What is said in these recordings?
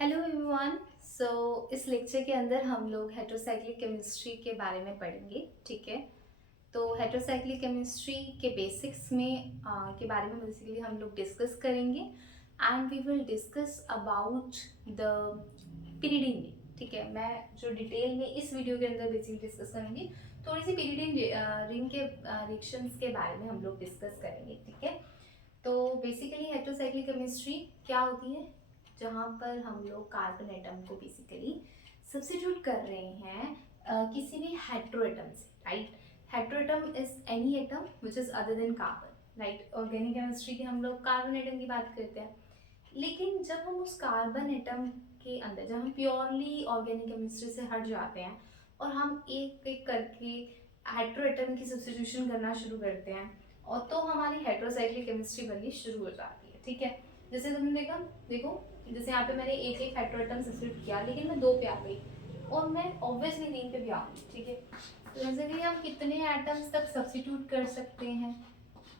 Hello everyone. इस lecture के अंदर हम लोग हेटेरोसाइक्लिक केमिस्ट्री के बारे में पढ़ेंगे। ठीक है, तो हेटेरोसाइक्लिक केमिस्ट्री के बेसिक्स में के बारे में बेसिकली हम लोग डिस्कस करेंगे and we will discuss about the pyridine ring. ठीक है, मैं जो डिटेल में इस वीडियो के अंदर बेसिकली डिस्कस करूँगी, थोड़ी सी पिरिडिन रिंग के रिएक्शंस के बारे में हम लोग डिस्कस करेंगे। ठीक है, तो बेसिकली हेटेरोसाइक्लिक केमिस्ट्री क्या होती है, जहाँ पर हम लोग कार्बन एटम को बेसिकली सब्स्टिट्यूट कर रहे हैं किसी भी हेटेरो एटम से। Right, hetero atom is any atom which is other than carbon. Right, organic chemistry के हम लोग कार्बन एटम की बात करते हैं, लेकिन जब हम उस कार्बन एटम के अंदर, जब हम प्योरली ऑर्गेनिक केमिस्ट्री से हट जाते हैं और हम एक एक करके हेटेरो एटम की सब्स्टिट्यूशन करना शुरू करते हैं, और तो हमारी हेटेरोसाइक्लिक केमिस्ट्री बननी शुरू हो जाती है। ठीक है, जैसे तुमने देखा, देखो जैसे यहाँ पे मैंने एक एक हेटेरो एटम सब्स्टिट्यूट किया, लेकिन मैं 2 पे आ गई और मैं ऑब्वियसली 3 पे भी आऊँगी। ठीक है, तो जैसे कि हम कितने एटम्स तक सब्स्टिट्यूट कर सकते हैं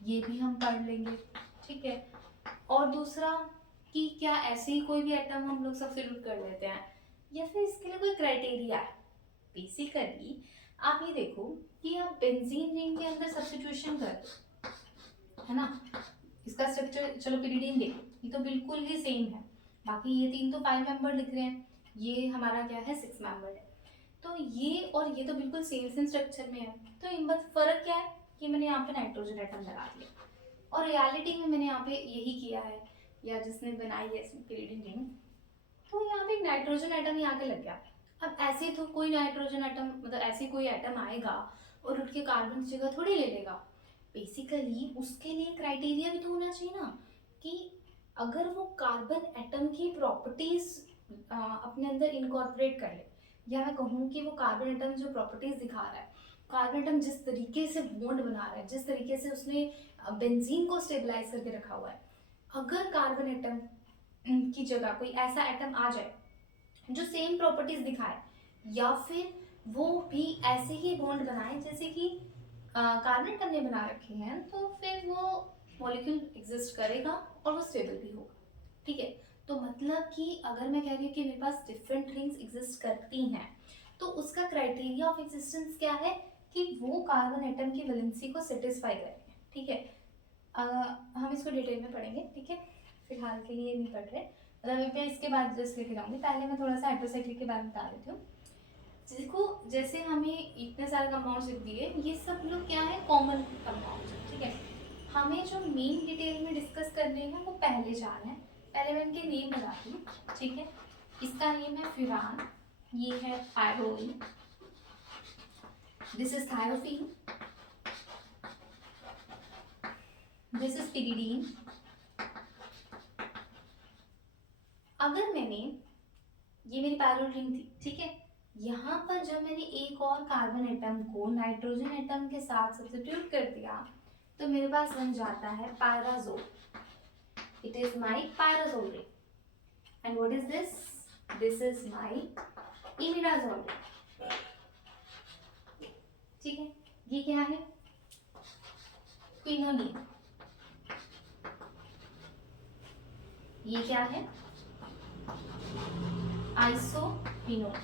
ये भी हम पढ़ लेंगे। ठीक है, और दूसरा कि क्या ऐसे ही कोई भी एटम हम लोग सब्स्टिट्यूट कर लेते हैं या फिर इसके लिए कोई क्राइटेरिया है। बेसिकली आप ये देखो कि आप बेंजीन रिंग के अंदर सब्स्टिट्यूशन कर दो, है ना। इसका स्ट्रक्चर चलो पिरिडिन देखो, ये तो बिल्कुल ही सेम है। बाकी ये 3 तो 5 मेंबर लिख रहे हैं, ये हमारा क्या है 6 मेंबर है। तो ये और ये तो बिल्कुल सेम सेम स्ट्रक्चर में है, तो इन बस फर्क क्या है कि मैंने यहाँ पे नाइट्रोजन एटम लगा दिया, और रियलिटी में मैंने यहाँ पे यही किया है, या जिसने बनाई है इसमें पिरिडिन रिंग, तो यहाँ पे एक नाइट्रोजन एटम ही आके लग गया। अब ऐसे तो कोई नाइट्रोजन एटम, मतलब ऐसे कोई एटम आएगा और उठ के कार्बन की जगह थोड़ी ले लेगा। बेसिकली उसके लिए क्राइटेरिया भी तो होना चाहिए ना, कि अगर वो कार्बन एटम की प्रॉपर्टीज अपने अंदर इनकॉर्पोरेट कर ले, या मैं कहूँ कि वो कार्बन एटम जो प्रॉपर्टीज दिखा रहा है, कार्बन एटम जिस तरीके से बॉन्ड बना रहा है, जिस तरीके से उसने बेंजीन को स्टेबलाइज करके रखा हुआ है, अगर कार्बन एटम की जगह कोई ऐसा एटम आ जाए जो सेम प्रॉपर्टीज दिखाए, या फिर वो भी ऐसे ही बॉन्ड बनाए जैसे कि कार्बन एटम ने बना रखे हैं, तो फिर वो मॉलिक्यूल एग्जिस्ट करेगा और वो स्टेबल भी होगा। ठीक है, तो मतलब कि अगर मैं कह रही हूँ कि मेरे पास डिफरेंट रिंग्स एग्जिस्ट करती हैं, तो उसका क्राइटेरिया ऑफ एग्जिस्टेंस क्या है कि वो कार्बन एटम की वैलेंसी को सेटिस्फाई करेंगे। ठीक है, हम इसको डिटेल में पढ़ेंगे। ठीक है, फिलहाल के लिए नहीं पढ़ रहे, मतलब मैं इसके बाद जस्ट लेके जाऊंगी। पहले मैं थोड़ा सा हेटेरोसाइक्लिक के बारे में बता देती हूँ। देखो, जैसे हमें इतने सारे कंपाउंड्स लिख दिए, ये सब लोग क्या है, कॉमन कंपाउंड्स। ठीक है, हमें जो मेन डिटेल में डिस्कस करने हैं वो पहले 4 हैं। पहले मैं इनके नेम बताती हूँ। ठीक है, इसका नेम है फ्यूरान, ये है pyrroline, this is thiophene, this is pyridine. अगर मैंने, ये मेरी पायरोल रिंग थी, ठीक है, यहाँ पर जब मैंने एक और कार्बन एटम को नाइट्रोजन एटम के साथ सब्स्टिट्यूट कर दिया, तो मेरे पास बन जाता है pyrazole. It is my pyrazole ring. And what is this? This is my imidazole ring. ठीक है, ये क्या है? क्विनोलिन। ये क्या है? आइसोक्विनोल।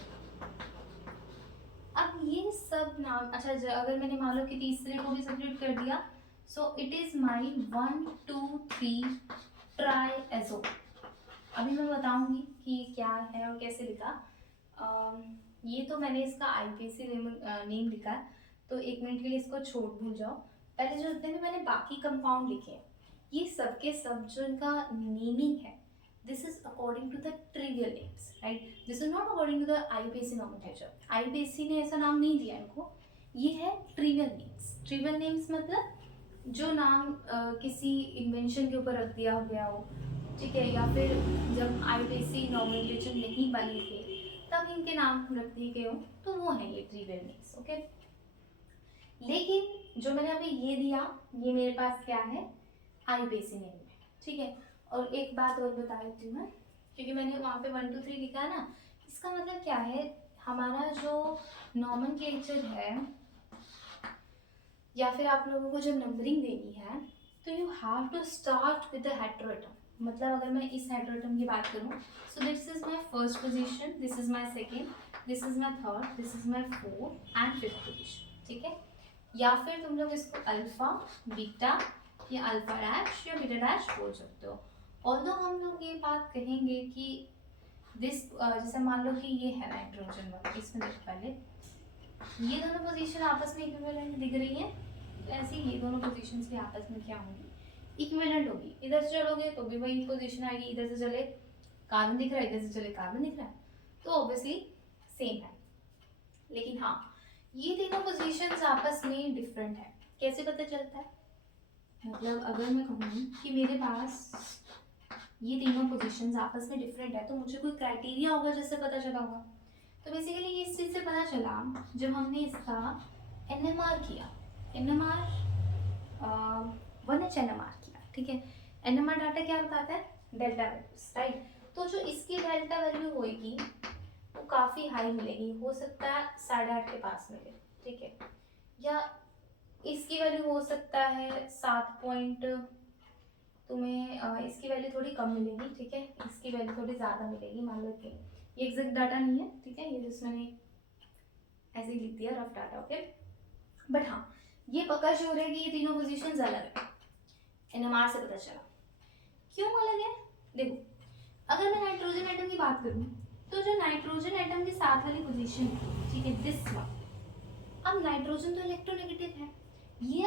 अब ये सब नाम, अच्छा अगर मैंने मान लो कि तीसरे को भी सब्स्टिट्यूट कर दिया, सो इट इज माई 1 2 3 ट्राइएजोल। अभी मैं बताऊंगी कि ये क्या है और कैसे लिखा। ये तो मैंने इसका आईपीसी नेम लिखा है, तो 1 मिनट के लिए इसको छोड़ भूल जाओ। पहले जो जितने भी मैंने बाकी कंपाउंड लिखे हैं, ये सब के सब जो इनका नेमिंग है, this is according to the trivial names, right? This is not according to the IUPAC nomenclature. IUPAC ने ऐसा नाम नहीं दिया इनको, ये है trivial names. Trivial names मतलब जो नाम किसी इन्वेंशन के ऊपर रख दिया गया हो, ठीक है, या फिर जब IUPAC nomenclature नहीं बने थे तब इनके नाम रख दिए गए हो, तो वो है ये trivial names. ओके, लेकिन जो मैंने अभी ये दिया, ये मेरे पास क्या है, IUPAC नेम में। ठीक है, और एक बात और बता देती हूँ मैं, क्योंकि मैंने वहाँ पे 1 2 3 लिखा है ना, इसका मतलब क्या है, हमारा जो नॉमेनक्लेचर है, या फिर आप लोगों को जब नंबरिंग देनी है, तो you have to start with the hetero atom. मतलब अगर मैं इस हेटेरोटम की बात करूँ, so this is my first position, this is my second, this is my third, this is my fourth and fifth position, ठीक है। या फिर तुम लोग इसको अल्फा, बीटा या अल्फा डैश या बीटा डैश बोल सकते हो। ऑल्दो हम लोग ये बात कहेंगे कि दिस जैसे मान लो कि ये है नाइट्रोजन वाला, इसमें देखो पहले ये दोनों पोजीशन आपस में इक्विवेलेंट दिख रही है, तो ऐसे ही ये दोनों पोजीशंस भी आपस में क्या होंगी, इक्विवेलेंट होगी। इधर से चलोगे तो भी वही पोजीशन आएगी, इधर से चले कार्बन दिख रहा है, इधर से चले कार्बन दिख रहा है, तो ऑब्वियसली सेम है। लेकिन हाँ, ये तीनों पोजीशंस आपस में डिफरेंट है। कैसे पता चलता है, मतलब अगर मैं कहूँ कि मेरे पास ये तीनों पोजीशंस आपस में डिफरेंट है, तो मुझे कोई क्राइटेरिया होगा जिससे पता चला होगा। तो बेसिकली ये इस चीज़ से पता चला जब हमने इसका NMR किया, NMR 1H NMR किया, ठीक है। NMR डाटा क्या बताता है, डेल्टा वैल्यूज, राइट। तो जो इसकी डेल्टा वैल्यू होगी वो काफ़ी हाई मिलेगी, हो सकता है 8.5 के पास मिले, ठीक है। या इसकी वैल्यू हो सकता है 7 पॉइंट, तुम्हें इसकी वैल्यू थोड़ी कम मिलेगी, ठीक है। इसकी वैल्यू थोड़ी ज़्यादा मिलेगी, मान लो कि ये एग्जैक्ट डाटा नहीं है, ठीक है, ये जिसमें मैंने ऐसे ही लिख दिया रफ डाटा, ओके। बट हाँ, ये पक्का श्योर है कि ये तीनों पोजीशंस अलग है, NMR से पता चला। क्यों अलग है, देखो अगर मैं नाइट्रोजन एटम की बात करूँ, तो जो नाइट्रोजन एटम के साथ वाली पोजीशन है, ठीक है, दिस वन, अब नाइट्रोजन तो इलेक्ट्रोनेगेटिव है, ये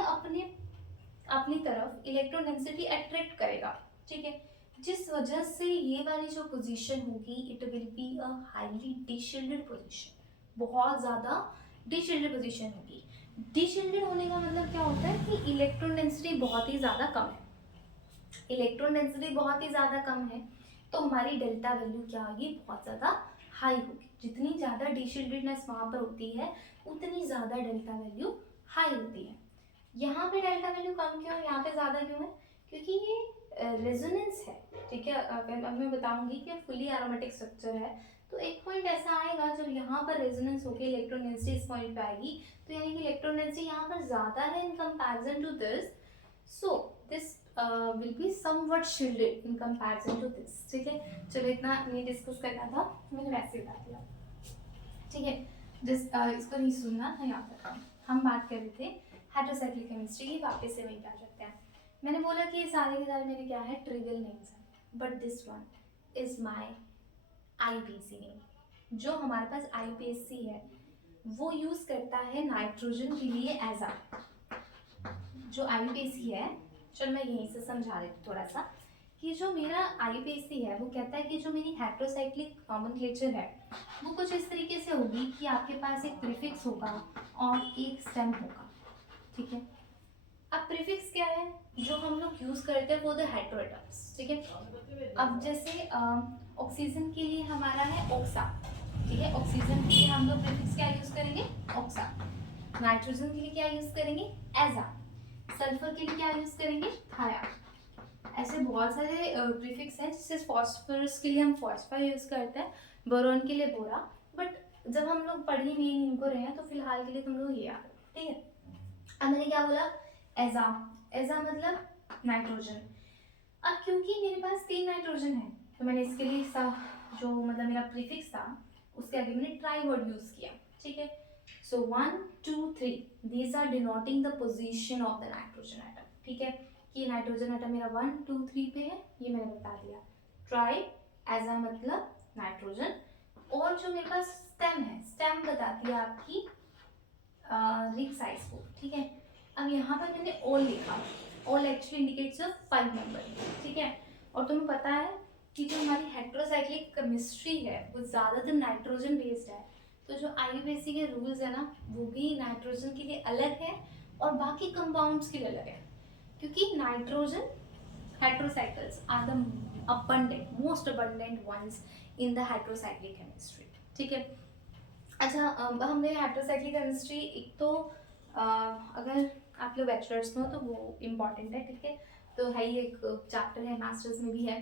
अपनी तरफ इलेक्ट्रॉन डेंसिटी अट्रैक्ट करेगा, ठीक है। जिस वजह से ये वाली जो पोजीशन होगी, it will be a highly deshielded position, बहुत ज़्यादा डिशिल्डेड पोजीशन होगी। डिशिल्डेड होने का मतलब क्या होता है कि इलेक्ट्रॉन डेंसिटी बहुत ही ज़्यादा कम है, इलेक्ट्रॉन डेंसिटी बहुत ही ज़्यादा कम है, तो हमारी डेल्टा वैल्यू क्या होगी, बहुत ज़्यादा हाई होगी। जितनी ज़्यादा डिशिल्डेडनेस वहाँ पर होती है, उतनी ज़्यादा डेल्टा वैल्यू हाई होती है। यहाँ पे डेल्टा वैल्यू कम क्यों है, यहाँ पे ज़्यादा क्यों है, क्योंकि ये रेजोनेंस है, ठीक है। अब मैं बताऊंगी कि फुली एरोमेटिक स्ट्रक्चर है, तो एक पॉइंट ऐसा आएगा जब यहाँ पर रेजोनेंस होकर इलेक्ट्रॉन डेंसिटी इस पॉइंट पे आएगी, तो यानी कि इलेक्ट्रॉन डेंसिटी यहाँ पर ज़्यादा है in comparison to this, so this will be somewhat shielded in comparison to this, ठीक है। चलो इतना नहीं डिस्कस करना था, मैंने वैसे ही बता दिया, ठीक है। इसको नहीं सुनना, नहीं आता। हम बात कर रहे थे हेटेरोसाइक्लिक केमिस्ट्री की, वापस से वहीं पे आ जाते हैं। मैंने बोला कि ये सारे के सारे मेरे क्या है, ट्रिवियल नेम्स हैं, but this one is my IPSC name. जो हमारे पास IPSC है वो यूज करता है नाइट्रोजन के लिए एज आ, जो IPSC है, चलो मैं यहीं से समझा देती थोड़ा सा, कि जो मेरा IPSC है वो कहता है कि जो मेरी हेटेरोसाइक्लिक नॉमेनक्लेचर है वो कुछ इस तरीके से होगी कि आपके पास एक प्रीफिक्स होगा और एक स्टेम होगा, ठीक है। अब प्रीफिक्स क्या है, जो हम लोग यूज करते हैं वो द हेटेरोएटम्स, ठीक है। अब जैसे ऑक्सीजन के लिए हमारा है ऑक्सा, ठीक है, ऑक्सीजन के लिए हम लोग प्रीफिक्स क्या यूज करेंगे, ऑक्सा। नाइट्रोजन के लिए क्या यूज करेंगे, एजा। सल्फर के लिए क्या यूज करेंगे, थाया। ऐसे बहुत सारे प्रीफिक्स हैं, जैसे फॉस्फोरस के लिए हम फॉस्फर यूज करते हैं, बोरॉन के लिए बोरा, बट जब हम लोग पढ़ ही नहीं इनको रहे हैं तो फिलहाल के लिए तुम लोग ये याद रखो, ठीक है। अब मैंने क्या बोला, एजा, एजा मतलब नाइट्रोजन। अब क्योंकि मेरे पास 3 नाइट्रोजन है, तो मैंने इसके लिए जो मतलब मेरा प्रीफिक्स था उसके आगे मैंने ट्राई वर्ड यूज किया, ठीक है। So 1 2 3 these are denoting the position of the nitrogen atom, ठीक है, कि नाइट्रोजन एटम मेरा 1 2 3 पे है, ये मैंने बता दिया। ट्राई, एजा मतलब नाइट्रोजन, और जो मेरे पास स्टेम है, स्टेम बताती है आपकी रिंग साइज को, ठीक है। अब यहाँ पर मैंने ऑल लिखा, ऑल एक्चुअली इंडिकेट्स 5 मेंबर, ठीक है। और तुम्हें पता है कि जो हमारी हेटेरोसाइक्लिक केमिस्ट्री है वो ज़्यादातर नाइट्रोजन बेस्ड है, तो जो IUPAC के रूल्स है ना वो भी नाइट्रोजन के लिए अलग है और बाकी कंपाउंड्स के लिए अलग है, क्योंकि nitrogen heterocycles are the abundant most abundant ones in the heterocyclic chemistry, ठीक है। अच्छा, हमने हेटेरोसाइक्लिक केमिस्ट्री, एक तो अगर आप लोग बैचलर्स में हो तो वो इम्पॉर्टेंट है, ठीक है, तो है ही, एक चैप्टर है, मास्टर्स में भी है।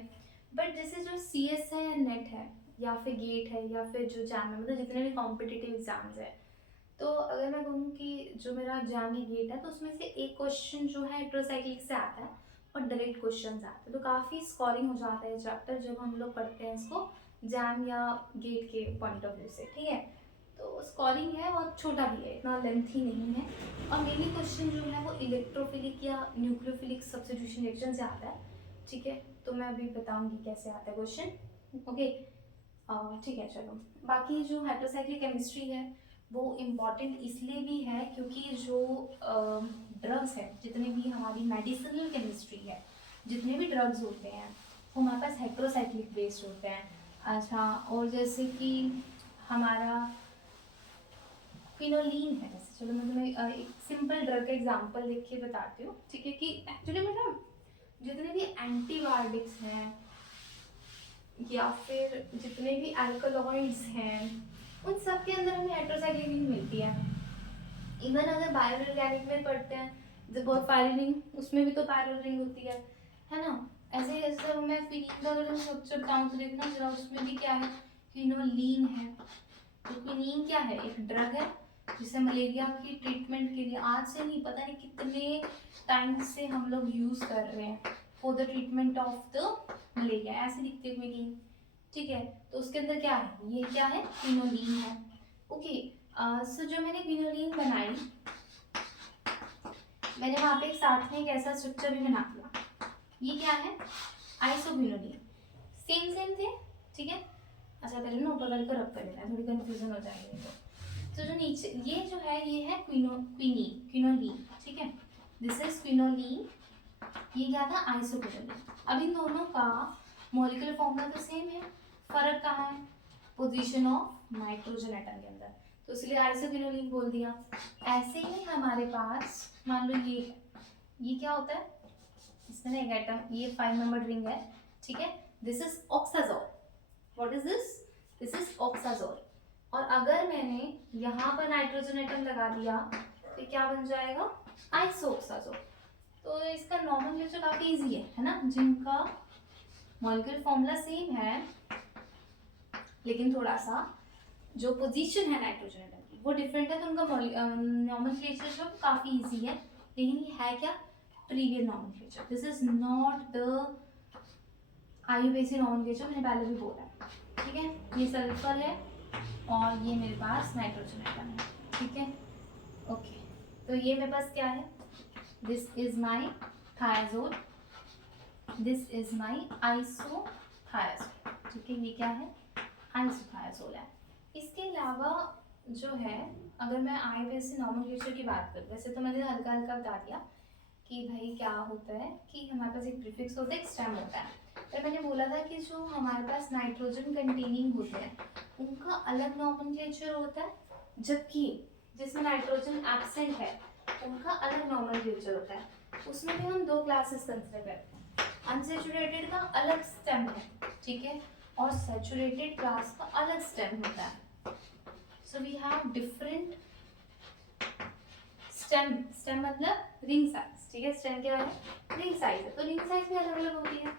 बट जैसे जो CS है या नेट है या फिर गेट है या फिर जो जैम है, मतलब जितने भी कॉम्पिटिटिव एग्जाम्स है, तो अगर मैं कहूँ कि जो मेरा जैम है गेट है, तो उसमें से एक क्वेश्चन जो है हेटेरोसाइक्लिक से आता है, और डायरेक्ट क्वेश्चन आते हैं, तो काफ़ी स्कॉरिंग हो जाता है चैप्टर जब हम लोग पढ़ते हैं इसको जैम या गेट के पॉइंट ऑफ व्यू से, ठीक है। तो स्कॉरिंग है और छोटा भी है, इतना लेंथी नहीं है, और मेनली क्वेश्चन जो है वो इलेक्ट्रोफिलिक या न्यूक्लियोफिलिक सब्स्टिट्यूशन रिएक्शन से आता है, ठीक है। तो मैं अभी बताऊंगी कैसे आता है क्वेश्चन, ओके। ठीक है, चलो। बाकी जो हेटेरोसाइक्लिक केमिस्ट्री है वो इम्पॉर्टेंट इसलिए भी है क्योंकि जो ड्रग्स है, जितने भी हमारी मेडिसिनल केमिस्ट्री है, जितने भी ड्रग्स होते हैं वो हमारे पास हेटेरोसाइक्लिक बेस्ड होते हैं। अच्छा, और जैसे कि हमारा क्विनोलिन है, जैसे चलो मैं तुम्हें एक सिंपल ड्रग का एग्जांपल देख के बताती हूँ, ठीक है। कि एक्चुअली में ना जितने भी एंटीबायोटिक्स हैं या फिर जितने भी अल्कलॉइड्स हैं उन सब के अंदर हमें हेटेरोसाइक्लिक रिंग मिलती है। इवन अगर बायोऑर्गेनिक में पढ़ते हैं जब पायरिल रिंग, उसमें भी तो पायरिल रिंग होती है ना। ऐसे जैसे मैं क्विनीन का अगर स्ट्रक्चर बताऊँ तो देखना जरा, उसमें भी क्या है, क्विनोलिन है। तो क्विनीन क्या है, एक ड्रग है जिसे मलेरिया की ट्रीटमेंट के लिए आज से नहीं पता नहीं कितने टाइम से हम लोग यूज कर रहे हैं for the treatment of the malaria. ऐसे दिखते हुए क्विनीन, ठीक है। तो उसके अंदर क्या है, ये क्या है, क्विनोलिन है, ओके। सो जो मैंने क्विनोलिन बनाई, मैंने वहाँ पे साथ में एक ऐसा स्ट्रक्चर भी बना दिया, ये क्या है, आइसोक्विनोलिन, सेम सेम थे, ठीक है। अच्छा, पहले ना ऊपर वाले को रब कर लेना है, थोड़ी कंफ्यूजन हो जाएगी तो जो नीचे ये जो है ये है क्विनोलिन, ठीक है। दिस इज क्विनोलिन, ये क्या था, आइसोक्विनोलिन। अब इन दोनों का मॉलिक्यूलर फॉर्मूला तो सेम है, फर्क कहाँ है, पोजीशन ऑफ नाइट्रोजन एटम के अंदर, तो इसलिए आइसोक्विनोलिन बोल दिया। ऐसे ही हमारे पास मान लो ये क्या होता है, इसमें ना एक एटम, ये 5 नंबर रिंग है, ठीक है। This is oxazole, what is this, this is oxazole. और अगर मैंने यहाँ पर नाइट्रोजन एटम लगा दिया तो क्या बन जाएगा, आइसोऑक्साजोल। तो इसका नॉमेनक्लेचर काफी इजी है ना, जिनका मॉलिक्यूलर फॉर्मूला सेम है लेकिन थोड़ा सा जो पोजीशन है नाइट्रोजन एटम की वो डिफरेंट है, तो उनका नॉमेनक्लेचर जो काफी इजी है। लेकिन ये है क्या, trivial nomenclature, this is not the IUPAC nomenclature, मैंने पहले भी बोला है, ठीक है। ये सल्फर है और ये मेरे पास नाइट्रोजन एटम है, ठीक है, ओके। तो ये मेरे पास क्या है, this is my thiazole, this is my isothiazole, ठीक है। ये क्या है, आइसोथायाजोल है। इसके अलावा जो है, अगर मैं आईयूपीएसी नॉमेनक्लेचर की बात करूँ, वैसे तो मैंने हल्का हल्का बता दिया कि भाई क्या होता है कि हमारे पास एक प्रीफिक्स होता है, एक स्टेम होता है। तो मैंने बोला था कि जो हमारे पास नाइट्रोजन कंटेनिंग होते हैं उनका अलग नॉमेनक्लेचर होता है, जबकि जिसमें नाइट्रोजन एब्सेंट है उनका अलग नॉमेनक्लेचर होता है। उसमें भी हम दो क्लासेस कंसिडर करते हैं, अनसैचुरेटेड का अलग स्टेम है, ठीक है, और सैचुरेटेड क्लास का अलग स्टेम होता है। So we have different stem मतलब रिंग साइज, ठीक है। स्टेम क्या है, रिंग साइज है, तो रिंग साइज भी अलग अलग होती है,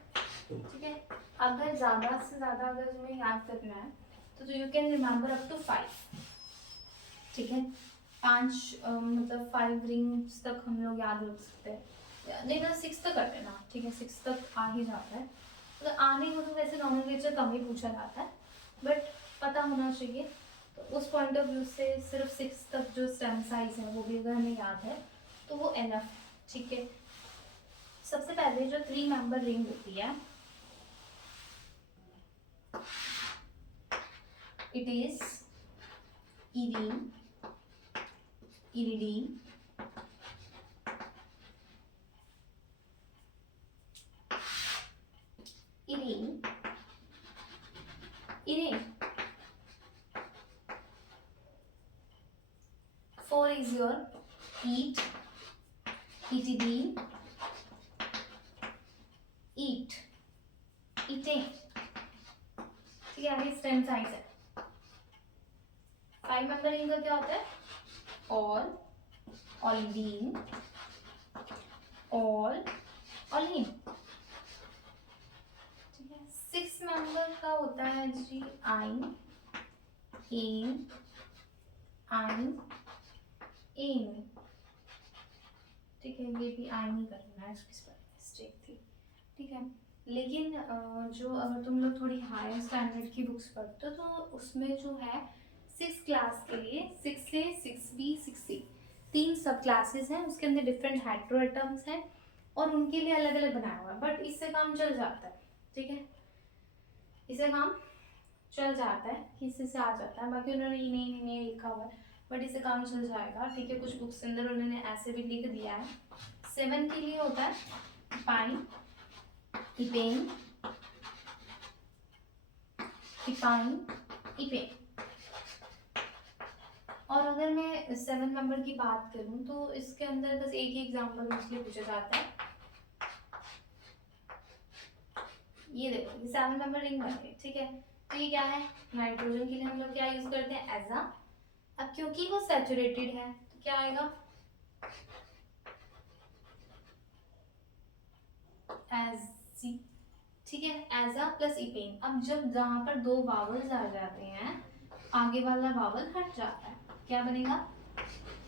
ठीक है। अगर ज़्यादा से ज़्यादा अगर तुम्हें याद करना है तो you can remember up to 5, ठीक है। 5 मतलब 5 रिंग्स तक हम लोग याद रख सकते हैं, नहीं तो 6 तक कर लेना, ठीक है, 6 तक आ ही जाता है। तो आने को तो वैसे नॉमेनक्लेचर कम ही पूछा जाता है, बट पता होना चाहिए। तो उस पॉइंट ऑफ व्यू से सिर्फ 6 तक जो स्टेम साइज है वो भी अगर हमें याद है तो वो एनफ, ठीक है। सबसे पहले जो 3 मेंबर रिंग होती है, it is irene, iridine, irene, irene. 4 is your eat, etidine, eat, eating, ठीक है। आगे स्टेम साइज है। 5 मेंबर रिंग का क्या होता है, ऑल, ऑल्डीन, ऑल, ऑलीन, ठीक है। 6 मेंबर का होता है जी आइन, एन, आइन, एन, ठीक है। ये भी आइन ही करना है इसके मिस्टेक थी, ठीक है। लेकिन जो अगर तुम लोग थोड़ी हायर स्टैंडर्ड की बुक्स पढ़ते हो तो उसमें जो है 6 क्लास के लिए 6A 6B 6C 3 सब क्लासेस हैं, उसके अंदर डिफरेंट हेट्रोएटम्स हैं और उनके लिए अलग अलग बनाया हुआ है, बट इससे काम चल जाता है, ठीक है, इससे काम चल जाता है, किसी से आ जाता है। बाकी उन्होंने ये नहीं लिखा हुआ है, बट इससे काम चल जाएगा, ठीक है। कुछ बुक्स के अंदर उन्होंने ऐसे भी लिख दिया है। 7 के लिए होता है पाइन, इपेन, इपाइन, इपेन। और अगर मैं 7 नंबर की बात करूं तो इसके अंदर बस एक ही एग्जाम्पल मोस्टली पूछा जाता है। ये देखो, ये 7 नंबर रिंग बन गई, ठीक है। तो ये क्या है, नाइट्रोजन के लिए हम लोग क्या यूज करते हैं, एजा। अब क्योंकि वो सैचुरेटेड है तो क्या आएगा, एजी, ठीक है, एजा प्लस इपेन। अब जब जहां पर 2 वावल्स आ जाते हैं, आगे वाला वावल हट जाता है, क्या बनेगा,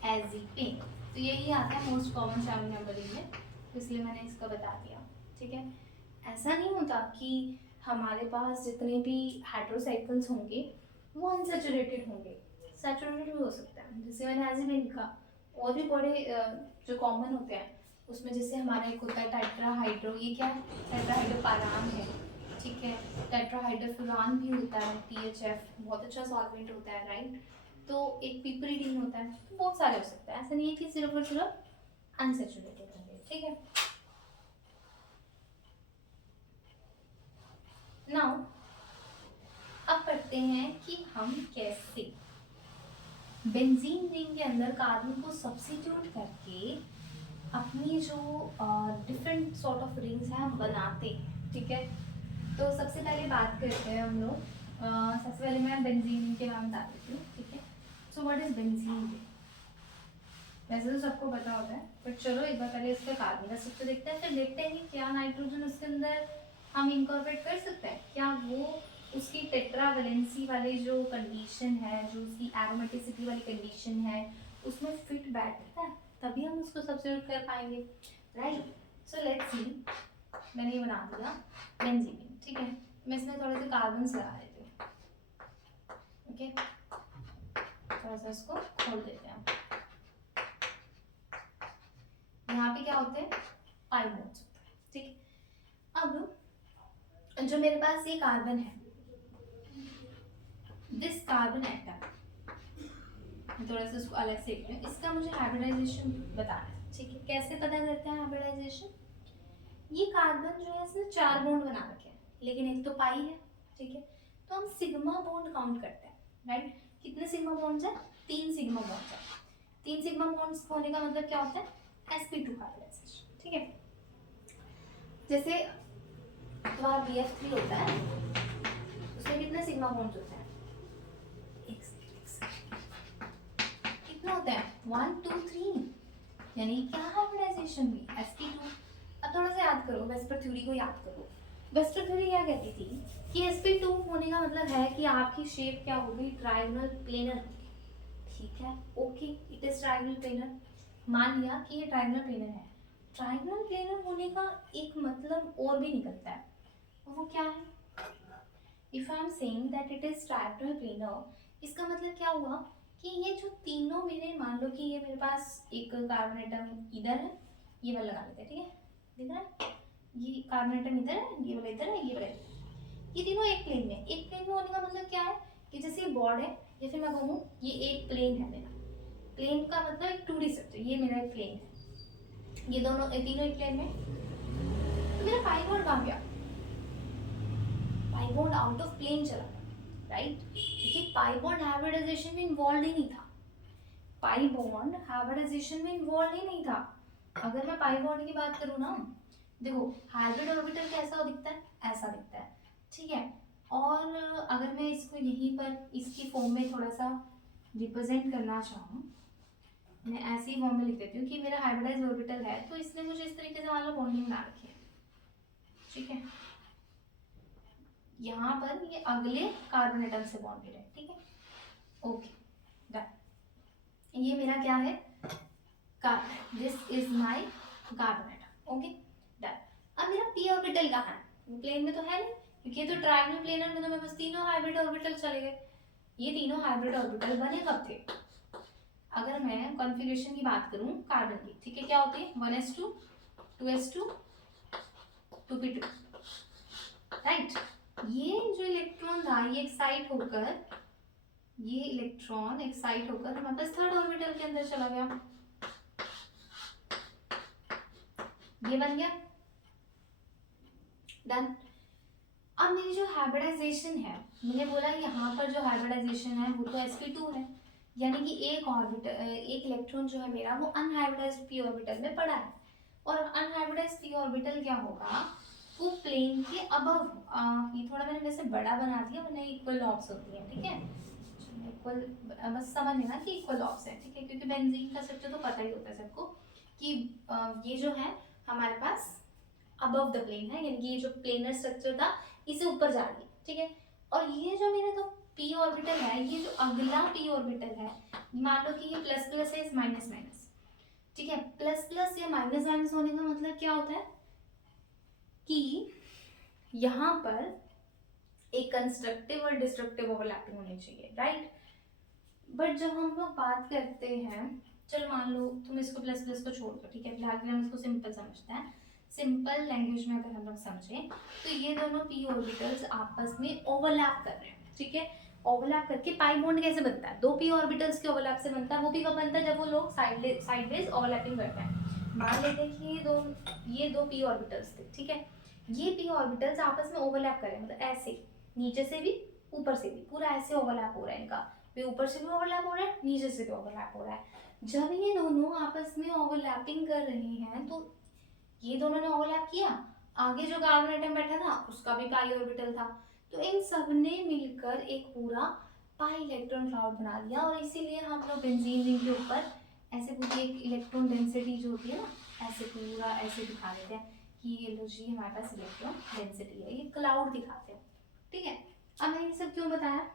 एजीपेन। तो यही आता है मोस्ट कॉमन 7 नंबरिंग में, तो इसलिए मैंने इसका बता दिया, ठीक है। ऐसा नहीं होता कि हमारे पास जितने भी हाइड्रोसाइकिल्स होंगे वो अनसैचुरेटेड होंगे, सैचुरेटेड भी हो सकता है, जैसे मैंने एज में लिखा। और भी बड़े जो कॉमन होते हैं उसमें जैसे हमारा एक होता है टेट्राहाइड्रो, ये क्या है, टेट्राहाइड्रोपारान है, ठीक है। टेट्राहाइड्रोफुरान भी होता है, THF बहुत अच्छा सॉल्वेंट होता है, राइट। तो एक पिपरीडीन होता है, तो बहुत सारे हो सकते हैं, ऐसा नहीं है कि सिर्फ और सिर्फ अनसैचुरेटेड होंगे, ठीक है। नाउ अब पढ़ते हैं कि हम कैसे बेंजीन रिंग के अंदर कार्बन को सब्स्टिट्यूट करके अपनी जो डिफरेंट सॉर्ट ऑफ रिंग्स हैं हम बनाते हैं, ठीक है। तो सबसे पहले बात करते हैं हम लोग, सबसे पहले मैं बेंजीन के नाम बता देती हूँ, ठीक है। So what is benzene ring, वैसे तो सबको पता होता है, बट चलो एक बार पहले इसका कार्बन का स्ट्रक्चर देखते हैं, फिर देखते हैं कि क्या नाइट्रोजन उसके अंदर हम इनकॉर्पोरेट कर सकते हैं, क्या वो उसकी टेट्रावेलेंसी वाली जो कंडीशन है, जो उसकी एरोमेटिसिटी वाली कंडीशन है, उसमें फिट बैठता है, तभी हम उसको सब्स्टिट्यूट कर पाएंगे, राइट। सो लेट्स सी, मैंने ये बना दिया बेंजीन, ठीक है। मैं इसमें थोड़े से कार्बन लगा देती हूँ, ओके, थोड़ा सा इसको खोल देते हैं। यहाँ पे क्या होते हैं, पाई बॉन्ड्स होते हैं, ठीक। अब जो मेरे पास ये कार्बन है, दिस कार्बन एटम, थोड़ा सा इसको अलग से लिख, इसका मुझे हाइब्रिडाइजेशन बताना है, ठीक है। कैसे पता करते हैं हाइब्रिडाइजेशन, ये कार्बन जो है इसने 4 बॉन्ड बना रखे हैं, लेकिन एक तो पाई है, ठीक है। तो हम सिग्मा बॉन्ड काउंट करते हैं, राइट। कितने सिग्मा बॉन्ड्स हैं, 3 सिग्मा बॉन्ड्स हैं। 3 सिग्मा बॉन्ड्स होने का मतलब क्या होता है, sp2 हाइब्रिडाइजेशन, ठीक है। जैसे तुम्हारा BF3 होता है, उसमें कितने सिग्मा बॉन्ड्स होते हैं, कितना होता है, 1 2 3, यानी क्या हाइब्रिडाइजेशन हुई, sp2। अब थोड़ा सा याद करो, वेस्पर थ्योरी को याद करो। वेस्पर थ्योरी क्या कहती थी कि sp2 होने का मतलब है कि आपकी शेप क्या होगी, ट्रायंगल प्लेनर होगी, ठीक है, okay, it is triangle planar. मान लिया कि ये ट्रायंगल प्लेनर है। ट्रायंगल प्लेनर होने का एक मतलब और भी निकलता है, वो क्या है, if I am saying that it is triangle planar, इसका मतलब क्या हुआ कि ये जो तीनों मेरे, मान लो कि ये मेरे पास एक कार्बन एटम इधर है, ये वाला लगा लेते हैं, ठीक है, दिख रहा है, ये कार्बन एटम इधर है, ये वाला इधर है, ये वाला इधर है। ये तीनों एक प्लेन में, एक प्लेन में होने का मतलब क्या है कि जैसे ये बॉर्ड है, या फिर मैं कहूँ ये एक प्लेन है मेरा, प्लेन का मतलब एक 2D स्ट्रक्चर, ये मेरा एक प्लेन है, ये दोनों तीनों एक प्लेन में, तो मेरा पाई बॉन्ड कहाँ गया, pi bond out of plane चला गया, राइट, क्योंकि पाई बॉन्ड हाइब्रिडाइजेशन में इन्वॉल्व ही नहीं था, पाई बॉन्ड हाइब्रिडाइजेशन में इन्वॉल्व ही नहीं था। अगर मैं पाई बॉन्ड की बात करूँ ना, देखो हाइब्रिड ऑर्बिटल कैसा दिखता है, ऐसा दिखता है, ठीक है। और अगर मैं इसको यहीं पर इसकी फॉर्म में थोड़ा सा रिप्रेजेंट करना चाहूँ, मैं ऐसे ही फॉर्म में लिख देती हूँ कि मेरा हाइब्रिडाइज ऑर्बिटल है, तो इसने मुझे इस तरीके से मान लो बॉन्डिंग बना रखी है, ठीक है। यहाँ पर ये अगले कार्बन एटम से बॉन्डेड है, ठीक है, ओके डन। ये मेरा क्या है, carbon, this is my carbon atom, okay done. अब मेरा पी ऑर्बिटल कहाँ है, प्लेन में तो है नहीं, क्योंकि ये तो ट्रायंगल प्लेनर में तो मेरे पास तीनों हाइब्रिड ऑर्बिटल चले गए। ये तीनों हाइब्रिड ऑर्बिटल बने कब थे, अगर मैं कॉन्फ़िगरेशन की बात करूं कार्बन की, ठीक है, क्या होती है 1s2 2s2 2p2, राइट। ये जो इलेक्ट्रॉन था ये एक्साइट होकर, ये इलेक्ट्रॉन एक्साइट होकर हमारे पास थर्ड ऑर्बिटल के अंदर चला गया, ये बन गया, डन। अब मेरी जो हाइब्रिडाइजेशन है, मैंने बोला यहाँ पर जो हाइब्रिडाइजेशन है वो तो sp2 है, यानी कि एक ऑर्बिटल, एक इलेक्ट्रॉन जो है मेरा वो अनहाइब्रिडाइज्ड p ऑर्बिटल में पड़ा है। और अनहाइब्रिडाइज्ड p ऑर्बिटल क्या होगा, वो प्लेन के अबव, ये थोड़ा मैंने वैसे बड़ा बना दिया वरना इक्वल ऑप्स होती है, ठीक है, इक्वल, बस समझ लेना कि इक्वल ऑप्स है, ठीक है, क्योंकि बेंजीन का स्ट्रक्चर तो पता ही होता है सबको कि ये जो है हमारे पास अबव द प्लेन है, यानी कि ये जो प्लेनर स्ट्रक्चर था इसे ऊपर जा रही है, ठीक है। और ये जो मेरा तो p ऑर्बिटल है, ये जो अगला p ऑर्बिटल है, मान लो कि ये प्लस प्लस है, इस माइनस माइनस, ठीक है, प्लस प्लस या माइनस माइनस होने का मतलब क्या होता है कि यहाँ पर एक कंस्ट्रक्टिव और डिस्ट्रक्टिव ओवरलैपिंग होनी चाहिए, राइट। बट जब हम लोग बात करते हैं, चलो मान लो तुम इसको प्लस प्लस को छोड़ दो, ठीक है, फिलहाल के लिए हम इसको सिंपल समझते हैं, सिंपल लैंग्वेज में अगर हम लोग समझें तो ये दोनों p ऑर्बिटल्स आपस में ओवरलैप कर रहे हैं, ठीक है, ओवरलैप करके पाई बॉन्ड कैसे बनता है, दो p ऑर्बिटल्स के ओवरलैप से बनता है, वो भी कब बनता है जब वो लोग साइडवेज ओवरलैपिंग करते हैं। मान लेते हैं कि ये दो p ऑर्बिटल्स थे, ठीक है, ये p ऑर्बिटल्स आपस में ओवरलैप कर रहे हैं, मतलब ऐसे नीचे से भी ऊपर से भी पूरा ऐसे ओवरलैप हो रहा है इनका, वे ऊपर से भी ओवरलैप हो रहा है नीचे से भी ओवरलैप हो रहा है। जब ये दोनों आपस में ओवरलैपिंग कर रहे हैं तो ये दोनों ने ओवरलैप किया, आगे जो कार्बन एटम बैठा था उसका भी पाई ऑर्बिटल था, तो इन सब ने मिलकर एक पूरा पाई इलेक्ट्रॉन क्लाउड बना दिया। और इसीलिए हम लोग बेंजीन रिंग के ऊपर ऐसे पूरी एक इलेक्ट्रॉन डेंसिटी जो होती है ना ऐसे पूरा ऐसे दिखा देते हैं कि ये लो जी हमारे पास इलेक्ट्रॉन डेंसिटी है, ये क्लाउड दिखाते हैं, ठीक है। अब मैंने ये सब क्यों बताया,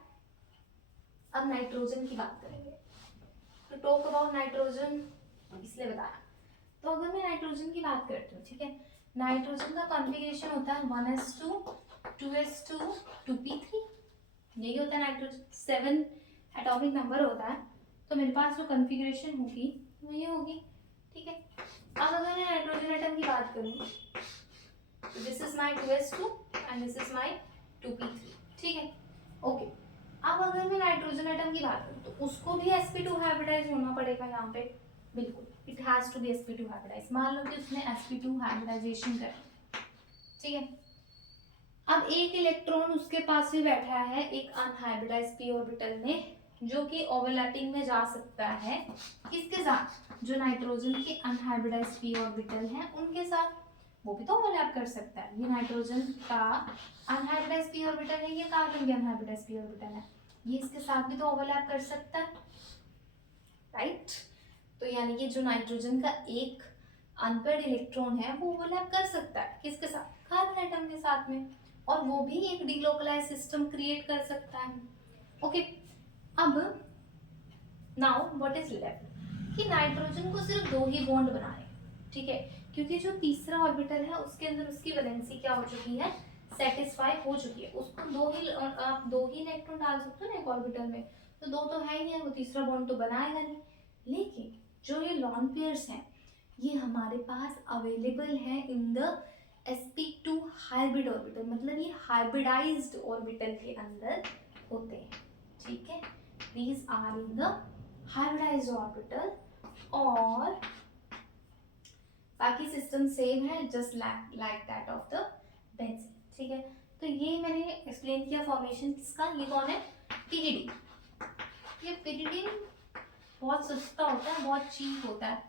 अब नाइट्रोजन की बात करेंगे, तो टॉक अबाउट नाइट्रोजन इसलिए बताया। तो अगर मैं नाइट्रोजन की बात करती हूँ, ठीक है, नाइट्रोजन का कॉन्फ़िगरेशन होता है 1s2 2s2 2p3, यही होता है नाइट्रोजन, 7 एटॉमिक नंबर होता है, तो मेरे पास जो कॉन्फ़िगरेशन होगी वो ये होगी, ठीक है। अब अगर मैं नाइट्रोजन एटम की बात करूँ तो this is my 2s2 and this is my 2p3, ठीक है, ओके। अब अगर मैं नाइट्रोजन एटम की बात करूँ तो उसको भी sp2 हाइब्रिडाइज होना पड़ेगा यहाँ पे, बिल्कुल, it has to be sp2 hybridize. मान लो कि उसने sp2 हाइब्रिडाइजेशन कर, ठीक है। अब एक इलेक्ट्रॉन उसके पास भी बैठा है एक अनहाइब्रिडाइज p ऑर्बिटल में, जो कि ओवरलैपिंग में जा सकता है किसके साथ, जो नाइट्रोजन के अनहाइब्रिडाइज p ऑर्बिटल हैं उनके साथ, वो भी तो ओवरलैप कर सकता है। ये नाइट्रोजन का अनहाइब्रिडाइज p ऑर्बिटल है, ये कार्बन के अनहाइब्रिडाइज p ऑर्बिटल है, ये इसके साथ भी तो ओवरलैप कर सकता है, राइट। तो यानी कि जो नाइट्रोजन का एक अनपेयर्ड इलेक्ट्रॉन है वो ओवरलैप कर सकता है किसके साथ, कार्बन एटम के साथ में, और वो भी एक डिलोकलाइज सिस्टम क्रिएट कर सकता है, ओके। अब नाउ व्हाट इज लेफ्ट, कि नाइट्रोजन को सिर्फ दो ही बॉन्ड बनाने, ठीक है, क्योंकि जो तीसरा ऑर्बिटल है उसके अंदर उसकी वैलेंसी क्या हो चुकी है, सेटिस्फाई हो चुकी है, उसको आप दो ही इलेक्ट्रॉन डाल सकते हो ना एक ऑर्बिटल में, तो दो तो है ही है, वो तीसरा बॉन्ड तो बनाएगा नहीं। लेकिन जो ये लॉन पेयर्स हैं ये हमारे पास अवेलेबल है in the sp2 hybrid orbital, मतलब ये हाइब्रिडाइज्ड ऑर्बिटल के अंदर होते हैं, ठीक है, these are in the hybridized orbital, और बाकी सिस्टम सेम है just like that of the benzene, ठीक है। तो ये मैंने एक्सप्लेन किया फॉर्मेशन किसका, ये कौन है, pyridine। ये pyridine बहुत सस्ता होता है, बहुत चीप होता है,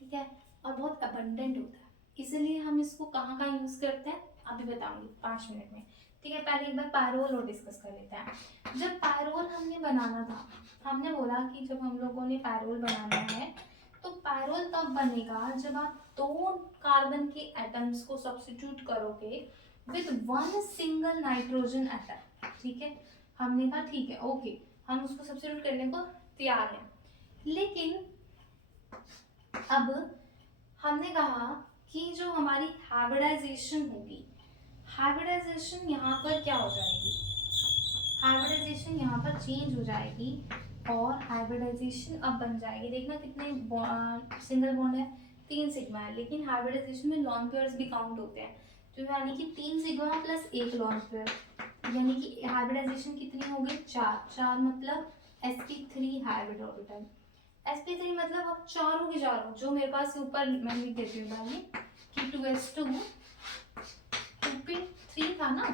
ठीक है, और बहुत अबंडेंट होता है, इसलिए हम इसको कहाँ कहाँ यूज करते हैं अभी बताऊंगी 5 मिनट में, ठीक है। पहले एक बार पायरोल और डिस्कस कर लेते हैं। जब पायरोल हमने बनाना था, हमने बोला कि जब हम लोगों ने पायरोल बनाना है तो पायरोल तब बनेगा जब आप दो कार्बन के एटम्स को सब्स्टिट्यूट करोगे with one single nitrogen atom, ठीक है। हमने कहा ठीक है, ओके, हम उसको सब्स्टिट्यूट करने को तैयार हैं, लेकिन अब हमने कहा कि जो हमारी हाइब्रिडाइजेशन होगी, हाइब्रिडाइजेशन यहाँ पर क्या हो जाएगी, हाइब्रिडाइजेशन यहाँ पर चेंज हो जाएगी और हाइब्रिडाइजेशन अब बन जाएगी। देखना कितने सिंगल बॉन्ड है, 3 सिग्मा है, लेकिन हाइब्रिडाइजेशन में लॉन पेयर्स भी काउंट होते हैं, तो यानी कि 3 सिग्मा प्लस 1 लॉन पेयर, यानी कि हाइब्रिडाइजेशन कितनी हो गई, 4 मतलब sp3 हाइब्रिड ऑर्बिटल। sp3 मतलब अब चारों के चारों जो मेरे पास ऊपर मैं लिख देती हूँ पहले कि 2s2 2p3 था ना,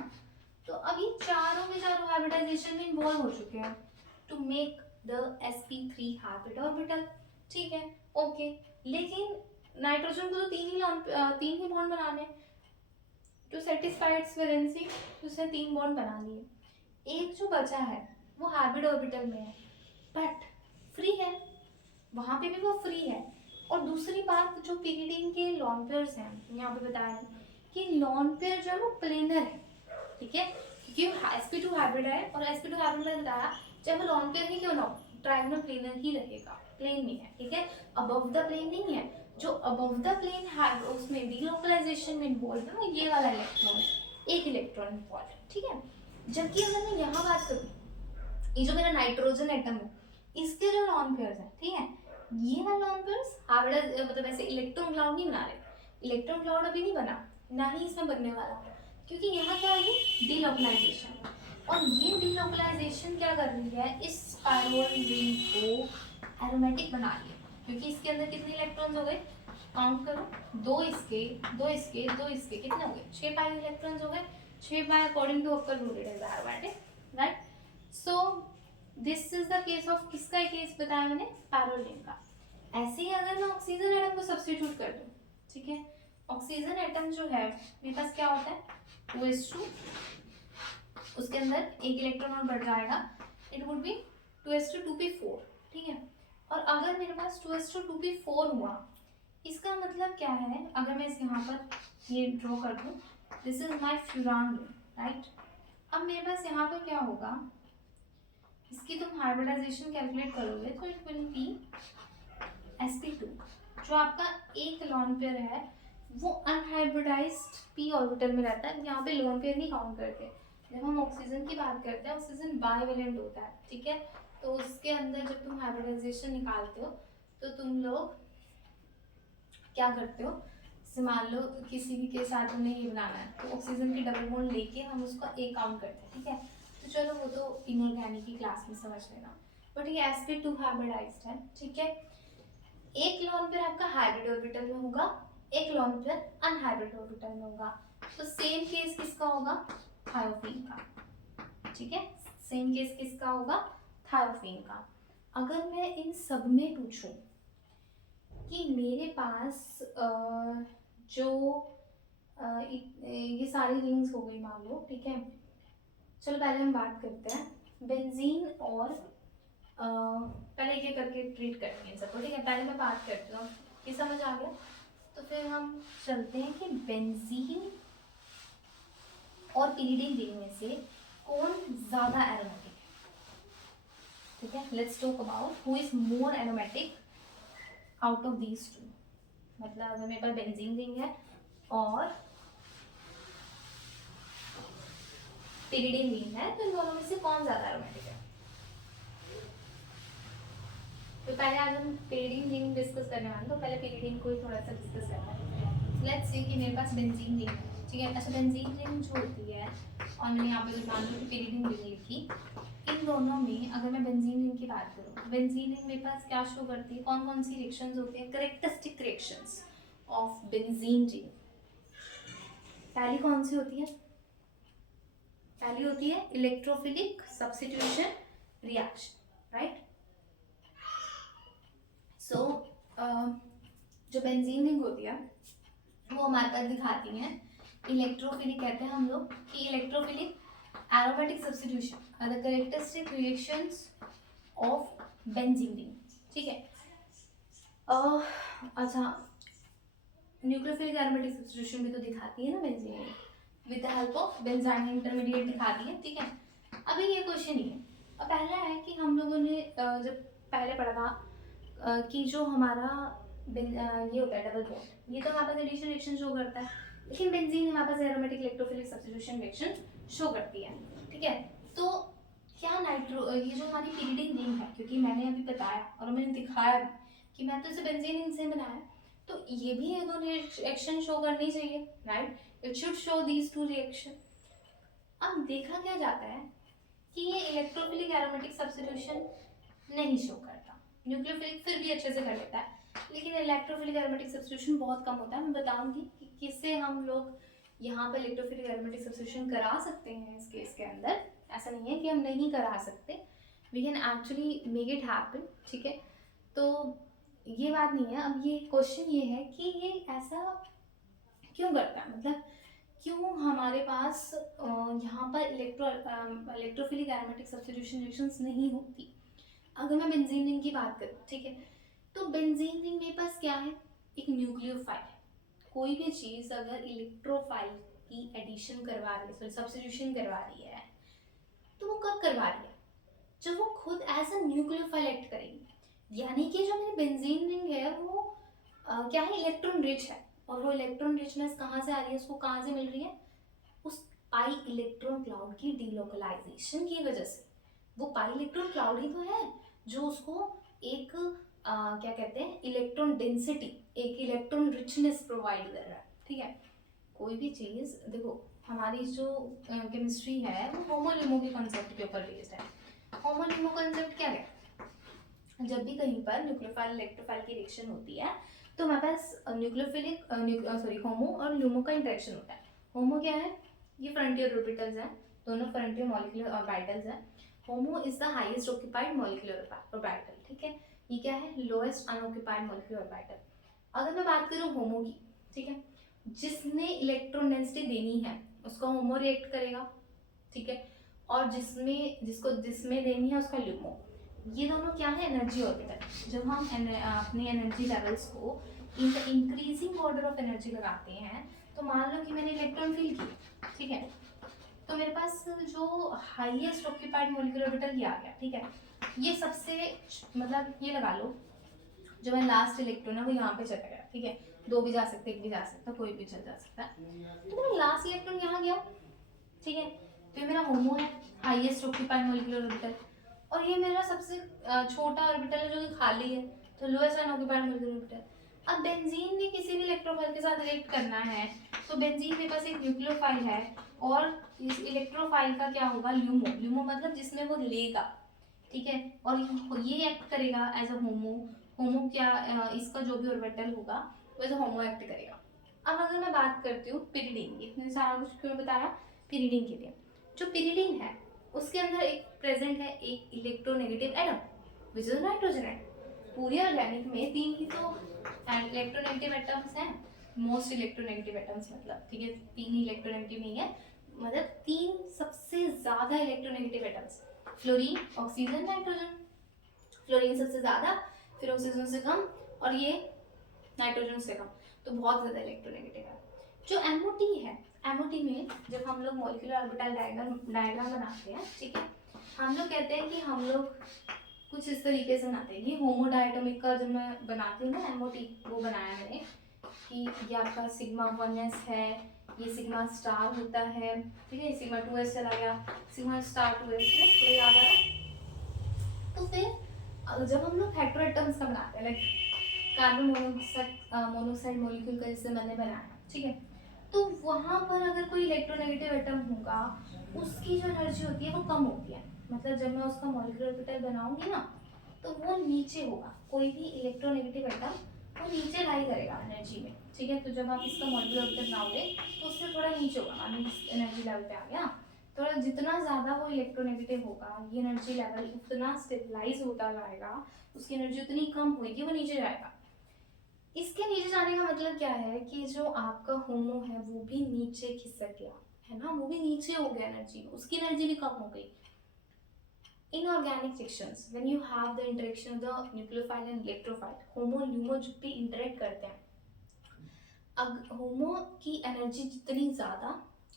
तो अब ये चारों के चारों हाइब्रिडाइजेशन में इन्वॉल्व हो चुके हैं to make the sp3 hybrid orbital. ठीक है, ओके, लेकिन नाइट्रोजन को तो तीन ही बॉन्ड बनाने, टू सेटिस्फाई इट्स वैलेंसी, तो उसने 3 बॉन्ड बना लिए। एक जो बचा है वो हाइब्रिड ऑर्बिटल में है बट फ्री है, वहां पे भी वो फ्री है। और दूसरी बात, जो pyridine के लॉन पेयर्स हैं, यहाँ पे बताया है कि लॉन पेयर जो है वो प्लेनर है, ठीक है, क्योंकि sp2 हाइब्रिड है और sp2 हाइब्रिड मैंने बताया चाहे वो लॉन पेयर ही क्यों ना हो, ट्रायंगल प्लेनर ही रहेगा, प्लेन में है, ठीक है, अबव द प्लेन नहीं है। जो अबव द प्लेन है उसमें डीलोकलाइजेशन में इन्वॉल्व है वो ये वाला इलेक्ट्रॉन है, एक इलेक्ट्रॉन इन्वॉल्व है, ठीक है। जबकि अगर मैं यहाँ बात करूँ, ये जो मेरा नाइट्रोजन एटम है इसके जो लॉन पेयर्स है, ठीक है, ये वाला लॉन पेयर्स हाइब्रिड मतलब ऐसे इलेक्ट्रॉन क्लाउड नहीं बना रहे, इलेक्ट्रॉन क्लाउड अभी नहीं बना, ना ही इसमें बनने वाला, क्योंकि यहाँ क्या है डीलोकलाइजेशन, और ये डीलोकलाइजेशन क्या कर रही है, इस स्पाइरल रिंग को एरोमेटिक बना रही है, क्योंकि इसके अंदर कितने इलेक्ट्रॉन्स हो गए, काउंट करो, दो इसके दो इसके दो इसके, कितने हो गए, 6 पाई इलेक्ट्रॉन्स हो गए, 6 pi according to upper rooted as aromatic, right. So this is the case of, किसका केस बताया मैंने, स्पाइरल रिंग का। ऐसे ही अगर मैं ऑक्सीजन एटम को सब्स्टिट्यूट कर दूं, ठीक है, ऑक्सीजन एटम जो है मेरे पास क्या होता है 2s2, उसके अंदर एक इलेक्ट्रॉन और बढ़ जाएगा, it would be 2s2 2p4, ठीक है। और अगर मेरे पास 2s2 2p4 हुआ, इसका मतलब क्या है, अगर मैं इस यहाँ पर ये ड्रॉ कर दूं, this is my furan ring, right. अब मेरे पास यहाँ पर क्या होगा, इसकी तुम हाइब्रिडाइजेशन कैलकुलेट करोगे तो इट विल बी sp2, जो आपका एक लॉन पेयर है वो अनहाइब्रिडाइज्ड p ऑर्बिटल में रहता है, यहाँ पे लॉन पेयर नहीं काउंट करते। जब हम ऑक्सीजन की बात करते हैं, ऑक्सीजन बाइवेलेंट होता है, ठीक है, तो उसके अंदर जब तुम हाइब्रिडाइजेशन निकालते हो तो तुम लोग क्या करते हो, जैसे मान लो किसी भी के साथ हमें ये बनाना है तो ऑक्सीजन की डबल बॉन्ड लेके हम उसका एक काउंट करते हैं, ठीक है, तो चलो वो तो इनऑर्गेनिक की क्लास में समझ लेना, बट ये sp2 हाइब्रिडाइज्ड है, ठीक है। एक लॉन पेयर आपका हाइब्रिड ऑर्बिटल में होगा, एक लॉन पेयर अनहाइब्रिड ऑर्बिटल में होगा, तो सेम केस किसका होगा, थायोफीन का, ठीक है, सेम केस किसका होगा, थायोफीन का। अगर मैं इन सब में पूछूं कि मेरे पास जो ये सारी रिंग्स हो गई मान लो, ठीक है, चलो पहले हम बात करते हैं बेंजीन और पहले एक एक करके ट्रीट करते हैं सबको, ठीक है, पहले मैं बात करती हूँ, ये समझ आ गया, तो फिर हम चलते हैं कि बेंजीन और pyridine रिंग में से कौन ज़्यादा एरोमेटिक है, ठीक है, let's talk about who is more aromatic out of these two. मतलब अगर मेरे पास बेंजीन रिंग है और pyridine रिंग है तो इन दोनों में से कौन ज़्यादा एरोमेटिक है। तो पहले आज हम pyridine रिंग डिस्कस करने वाले हैं, तो पहले pyridine को ही थोड़ा सा डिस्कस करना है। लेट्स सी कि मेरे पास बेंजीन रिंग है, ठीक है, अच्छा बेंजीन रिंग जो होती है और मैंने यहाँ पे जो मान लो pyridine रिंग लिखी, इन दोनों में अगर मैं बेंजीन रिंग की बात करूँ, बेंजीन रिंग मेरे पास क्या शो करती है, कौन कौन सी रिएक्शंस होती हैं, characteristic reactions of benzene ring. पहली कौन सी होती है, पहली होती है इलेक्ट्रोफिलिक सब्स्टिट्यूशन रिएक्शन, राइट। सो जो बेंजीन रिंग होती है वो हमारे पास दिखाती हैं इलेक्ट्रोफिलिक, कहते हैं हम लोग कि electrophilic aromatic substitution are the characteristic reactions of benzene ring, ठीक है। अच्छा, न्यूक्लियोफिलिक एरोमेटिक सब्स्टिट्यूशन भी तो दिखाती है ना benzene ring with the help of benzene intermediate दिखाती है, ठीक है। अभी ये क्वेश्चन ही है, अब पहला है कि हम लोगों ने जब पहले पढ़ा था कि जो हमारा ये होता है डबल बॉन्ड, ये तो हमारे पास एडिशन रिएक्शन शो करता है, लेकिन बेंजीन हमारे पास aromatic electrophilic substitution reaction show करती है, ठीक है। तो क्या नाइट्रो ये जो हमारी पिरिडिन रिंग है, क्योंकि मैंने अभी बताया और मैंने दिखाया भी कि मैं तो इसे बेंजीन रिंग से बनाया, तो ये भी ये दो रिएक्शन शो करनी चाहिए, right, it should show these two reaction. अब देखा क्या जाता है कि ये इलेक्ट्रोफिलिक एरोमेटिक सब्स्टिट्यूशन नहीं शो करता, न्यूक्लियोफिलिक फिर भी अच्छे से कर लेता है, लेकिन इलेक्ट्रोफिलिक एरोमेटिक सब्स्टिट्यूशन बहुत कम होता है। मैं बताऊंगी कि किससे हम लोग यहाँ पर इलेक्ट्रोफिलिक एरोमेटिक सब्स्टिट्यूशन करा सकते हैं इस केस के अंदर। ऐसा नहीं है कि हम नहीं करा सकते, we can actually make it happen, ठीक है। तो ये बात नहीं है। अब ये क्वेश्चन ये है कि ये ऐसा क्यों करता है, मतलब क्यों हमारे पास यहाँ पर इलेक्ट्रोफिलिक एरोमेटिक सब्स्टिट्यूशन रिएक्शंस नहीं होती। अगर मैं बेंजीन रिंग की बात करूँ, ठीक है, तो बेंजीन रिंग मेरे पास क्या है, एक न्यूक्लियोफाइल है। कोई भी चीज़ अगर इलेक्ट्रोफाइल की एडिशन करवा रही है, सॉरी सब्स्टिट्यूशन करवा रही है, तो वो कब करवा रही है, जब वो खुद एज अ न्यूक्लियोफाइल एक्ट करेगी। यानी कि जो मेरी बेंजीन रिंग है वो क्या है, इलेक्ट्रॉन रिच है, और वो इलेक्ट्रॉन रिचनेस कहाँ से आ रही है, उसको कहाँ से मिल रही है, उस पाई इलेक्ट्रॉन क्लाउड की डीलोकलाइजेशन की वजह से। वो पाई इलेक्ट्रॉन क्लाउड ही तो है जो उसको एक क्या कहते हैं, इलेक्ट्रॉन डेंसिटी, एक इलेक्ट्रॉन रिचनेस प्रोवाइड कर रहा है, ठीक है। कोई भी चीज़ देखो, हमारी जो केमिस्ट्री है वो होमोल्यूमो के कॉन्सेप्ट के ऊपर बेस्ड है। होमोल्यूमो कॉन्सेप्ट क्या है, जब भी कहीं पर न्यूक्लियोफाइल इलेक्ट्रोफाइल की रिएक्शन होती है तो हमारे पास न्यूक्लियोफिलिक होमो और ल्यूमो का इंटरेक्शन होता है। होमो क्या है, ये फ्रंटियर ऑर्बिटल्स हैं, दोनों फ्रंटियर मॉलिक्यूलर ऑर्बिटल्स हैं। HOMO is the highest occupied molecular orbital, ठीक है। ये क्या है, लोएस्ट अनऑक्यूपाइड मॉलिक्यूलर ऑर्बिटल। अगर मैं बात करूँ होमो की, ठीक है, जिसने इलेक्ट्रॉन डेंसिटी देनी है उसका होमो रिएक्ट करेगा, ठीक है, और जिसमें देनी है उसका ल्यूमो। ये दोनों क्या है, एनर्जी ऑर्बिटल। जब हम अपने एनर्जी लेवल्स को in the increasing order of energy लगाते हैं, तो मान लो कि मैंने इलेक्ट्रॉन फील की, ठीक है, तो मेरे पास जो हाईएस्ट ऑक्यूपाइड मॉलिक्यूलर ऑर्बिटल ये आ गया, ठीक है। ये सबसे मतलब ये लगा लो, जो मैं लास्ट इलेक्ट्रॉन है वो यहाँ पे चला गया, ठीक है। दो भी जा सकते, एक भी जा सकता, कोई भी चल जा सकता है। तो मेरा लास्ट इलेक्ट्रॉन यहाँ गया, ठीक है, तो ये मेरा होमो है, हाईएस्ट ऑक्यूपाइड मॉलिक्यूलर ऑर्बिटल, और ये मेरा सबसे छोटा ऑर्बिटल है जो कि खाली है, तो लोएस्ट अनऑक्यूपाइड मॉलिक्यूलर ऑर्बिटल। अब बेंजीन ने किसी भी इलेक्ट्रोफाइल के साथ रिएक्ट करना है, तो बेंजीन के पास एक न्यूक्लियोफाइल है, और इस इलेक्ट्रोफाइल का क्या होगा, ल्यूमो। ल्यूमो मतलब जिसमें वो लेगा, ठीक है, और ये एक्ट करेगा एज अ होमो। होमो क्या, इसका जो भी ऑर्बिटल होगा वो एज अ होमो एक्ट करेगा। अब अगर मैं बात करती हूँ पिरिडीन, इतने सारा कुछ क्यों बताया, पिरिडीन के लिए। जो पिरिडीन है उसके अंदर एक प्रेजेंट है एक electronegative atom which is nitrogen atom. पूरी ऑर्गेनिक में तीन ही तो इलेक्ट्रोनेगेटिव एटम्स हैं, मोस्ट इलेक्ट्रोनेगेटिव एटम्स, मतलब ठीक है, तीन ही इलेक्ट्रोनेगेटिव नहीं है, मतलब तीन सबसे ज्यादा electronegative atoms, fluorine, oxygen, nitrogen. Fluorine सबसे ज्यादा, फिर ऑक्सीजन से कम, और ये नाइट्रोजन से कम, तो बहुत ज्यादा इलेक्ट्रोनेगेटिव है। जो एमओटी है, एमओटी में जब हम लोग मॉलिक्यूलर ऑर्बिटल डायग्राम बनाते हैं, ठीक है, हम लोग कहते हैं कि हम लोग कुछ इस तरीके से बनाते हैं। ये होमोडायटोमिक का जब मैं बनाती हूँ ना एमओटी, वो बनाया मैंने कि ये आपका सिग्मा 1s है, ये सिग्मा स्टार होता है, ठीक है, सिग्मा 2s चला गया, सिग्मा स्टार 2s में थोड़ा याद आ रहा है। तो फिर जब हम लोग हेटेरोएटम्स का बनाते हैं, लाइक कार्बन मोनोक्साइड मॉलिक्यूल का जैसे मैंने बनाया, ठीक है, तो वहाँ पर अगर कोई इलेक्ट्रोनेगेटिव एटम होगा, उसकी जो एनर्जी होती है वो कम होती है। मतलब जब मैं उसका मॉलिक्यूलर ऑर्बिटल बनाऊंगी ना, तो वो नीचे होगा, कोई भी इलेक्ट्रोनेगेटिव एटम वो नीचे लाई करेगा एनर्जी में, ठीक है। तो जब आप इसका मॉलिक्यूलर ऑर्बिटल बनाओगे तो उससे थोड़ा नीचे होगा, मान लो एनर्जी लेवल पे आ गया, थोड़ा जितना ज़्यादा वो इलेक्ट्रोनेगेटिव होगा, ये एनर्जी लेवल उतना स्टेबलाइज होता जाएगा, उसकी एनर्जी उतनी कम होगी, वो नीचे जाएगा। इसके नीचे जाने का मतलब क्या है कि जो आपका होमो है वो भी नीचे खिसक गया है ना, वो भी नीचे हो गया एनर्जी, उसकी एनर्जी भी कम हो गई। Inorganic reactions when you have the interaction of the nucleophile and electrophile, HOMO LUMO जब भी इंटरेक्ट करते हैं, अब होमो की एनर्जी जितनी ज़्यादा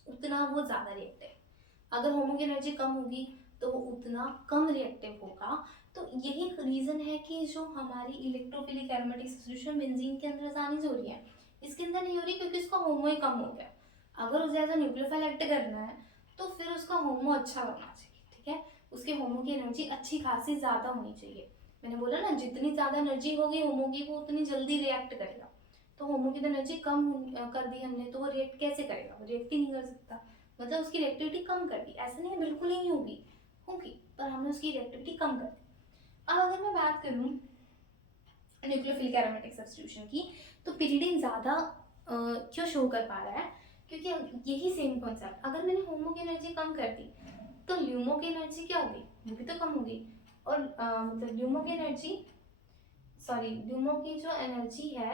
उतना वो ज़्यादा रिएक्ट है। अगर होमो की एनर्जी कम होगी तो वो उतना कम रिएक्टिव होगा। तो यही रीज़न है कि जो हमारी इलेक्ट्रोफिलिक एरोमेटिक सब्स्टिट्यूशन बेंजीन के अंदर आसानी से हो रही है, इसके अंदर नहीं हो रही क्योंकि इसका होमो ही कम हो गया। अगर उसे एज अ न्यूक्लियोफाइल एक्ट करना है तो फिर उसका होमो अच्छा होना चाहिए, ठीक है, उसके होमो की एनर्जी अच्छी खासी ज़्यादा होनी चाहिए। मैंने बोला ना, जितनी ज़्यादा एनर्जी होगी होमो की वो उतनी जल्दी रिएक्ट करेगा। तो होमो की एनर्जी कम कर दी हमने, तो वो रिएक्ट कैसे करेगा, वो रिएक्ट ही नहीं कर सकता, मतलब उसकी रिएक्टिविटी कम कर दी। ऐसा नहीं है बिल्कुल ही नहीं होगी, होगी, पर हमने उसकी रिएक्टिविटी कम कर दी। अब अगर मैं बात करूँ न्यूक्लियोफिलिक एरोमेटिक सब्स्टिट्यूशन की, तो पिरिडीन ज़्यादा क्यों शो कर पा रहा है, क्योंकि यही सेम कॉन्सेप्ट, अगर मैंने होमो की एनर्जी कम कर दी तो ल्यूमो की एनर्जी क्या होगी, वो भी तो कम होगी। और मतलब ल्यूमो की एनर्जी, सॉरी, ल्यूमो की जो एनर्जी है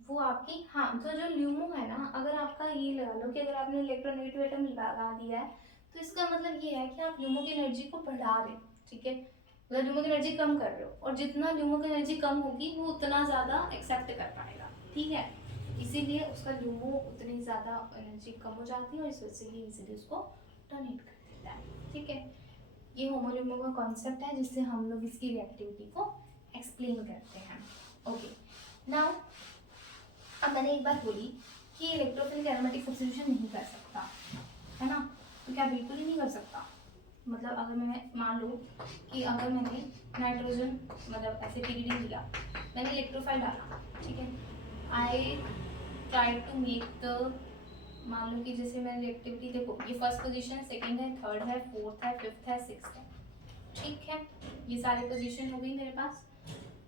वो आपकी, हाँ, तो जो ल्यूमो है ना, अगर आपका ये लगा लो कि अगर आपने इलेक्ट्रोनेगेटिव एटम लगा दिया है तो इसका मतलब ये है कि आप ल्यूमो की एनर्जी को बढ़ा रहे हो, ठीक है, मतलब ल्यूमो की एनर्जी कम कर रहे हो, और जितना ल्यूमो की एनर्जी कम होगी वो उतना ज़्यादा एक्सेप्ट कर पाएगा, ठीक है, इसीलिए उसका ल्यूमो उतनी ज़्यादा एनर्जी कम हो जाती है और इस वजह से ये इजीली उसको टर्मिनेट कर देता है, ठीक है। ये होमोल्यूमो का कॉन्सेप्ट है जिससे हम लोग इसकी रिएक्टिविटी को एक्सप्लेन करते हैं। ओके, नाउ अब मैंने एक बात बोली कि इलेक्ट्रोफिलिक एरोमेटिक सब्स्टिट्यूशन नहीं कर सकता, है ना, तो क्या बिल्कुल ही नहीं कर सकता, मतलब अगर मैं मान लूँ कि अगर मैंने नाइट्रोजन, मतलब ऐसे पिरिडिन लिया, मैंने इलेक्ट्रोफाइल डाला, ठीक है, I try to make the, मान लो कि जैसे मैंने रिएक्टिविटी देखो, ये फर्स्ट पोजीशन, सेकंड है, थर्ड है, फोर्थ है, फिफ्थ है, सिक्स्थ है, ठीक है, ये सारी पोजीशन हो गई मेरे पास।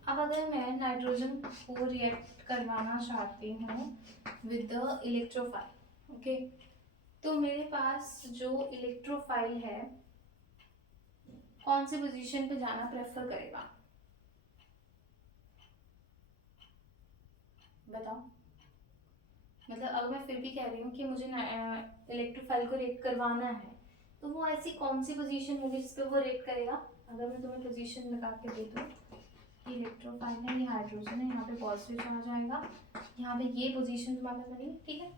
अब अगर मैं नाइट्रोजन को रिएक्ट करवाना चाहती हूँ विद द इलेक्ट्रोफाइल, ओके, तो मेरे पास जो इलेक्ट्रोफाइल है कौन सी पोजीशन पे जाना प्रेफर करेगा, बताओ, मतलब अगर मैं फिर भी कह रही हूँ कि मुझे इलेक्ट्रोफाइल को रिएक्ट करवाना है, तो वो ऐसी कौन सी पोजीशन होगी जिस पे वो रिएक्ट करेगा। अगर मैं तुम्हें पोजीशन लगा के दे दूँ, ये इलेक्ट्रोफाइल है, ये हाइड्रोजन है, यहाँ पे पॉजिटिव चार्ज आएगा, यहाँ पे ये पोजीशन तुम्हारे पास बनी, ठीक है।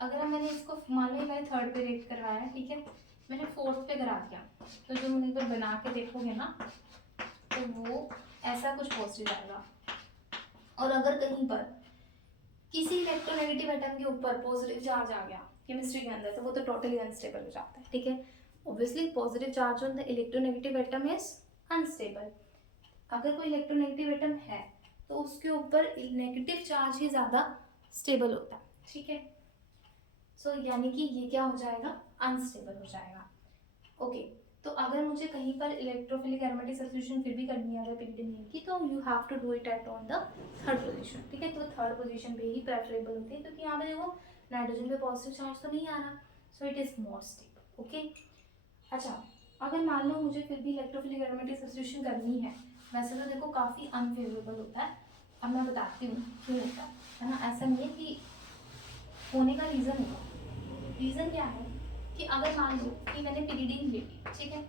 अगर मैंने इसको मान लो मैंने थर्ड पे रिएक्ट करवाया है, ठीक है, मैंने फोर्थ पे करा दिया, तो जो मुझे तो बना के देखोगे ना तो वो ऐसा कुछ पॉजिटिव आएगा। और अगर कहीं पर किसी इलेक्ट्रोनेगेटिव एटम के ऊपर पॉजिटिव चार्ज आ गया केमिस्ट्री के अंदर, तो वो तो टोटली अनस्टेबल हो जाता है, ठीक है, obviously positive charge on the electronegative atom is unstable. अगर कोई इलेक्ट्रोनेगेटिव एटम है तो उसके ऊपर नेगेटिव चार्ज ही ज़्यादा स्टेबल होता है, ठीक है, सो यानी कि ये क्या हो जाएगा, अनस्टेबल हो जाएगा। ओके, तो अगर मुझे कहीं पर इलेक्ट्रोफिलिक एरोमेटिक सब्स्टिट्यूशन फिर भी करनी है अगर पिरिडिन की, तो you have to do it at on the third position, ठीक है, तो थर्ड पोजीशन पे ही प्रेफरेबल होती है, क्योंकि यहाँ पे देखो नाइट्रोजन पे पॉजिटिव चार्ज तो नहीं आ रहा, so it is more stable, okay. अच्छा, अगर मान लो मुझे फिर भी इलेक्ट्रोफिलिक एरोमेटिक सब्स्टिट्यूशन करनी है, वैसे तो देखो काफ़ी अनफेवरेबल होता है, अब मैं बताती हूँ क्यों होता है ना, ऐसा नहीं है कि होने का रीज़न होगा, रीज़न क्या है कि अगर मान लो कि मैंने पिरिडीन ले ली, ठीक है,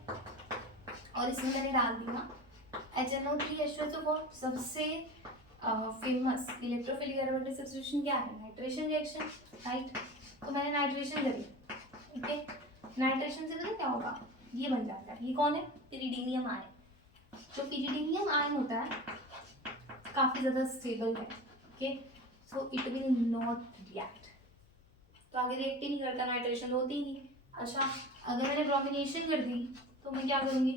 और इसमें मैंने डाल दिया HNO3H2SO4, सबसे फेमस इलेक्ट्रोफिलिक एरोमेटिक सब्स्टिट्यूशन क्या है, नाइट्रेशन रिएक्शन, राइट, तो मैंने नाइट्रेशन करी, ओके, नाइट्रेशन से पता क्या होगा, ये बन जाता है, ये कौन है, पिरिडीनियम आयन। जो पिरिडीनियम आयन होता है काफ़ी ज़्यादा स्टेबल है, okay, so it will not react, तो आगे रिएक्ट ही नहीं करता, नाइट्रेशन होती ही नहीं। अच्छा, अगर मैंने ब्रोमिनेशन कर दी तो मैं क्या करूँगी,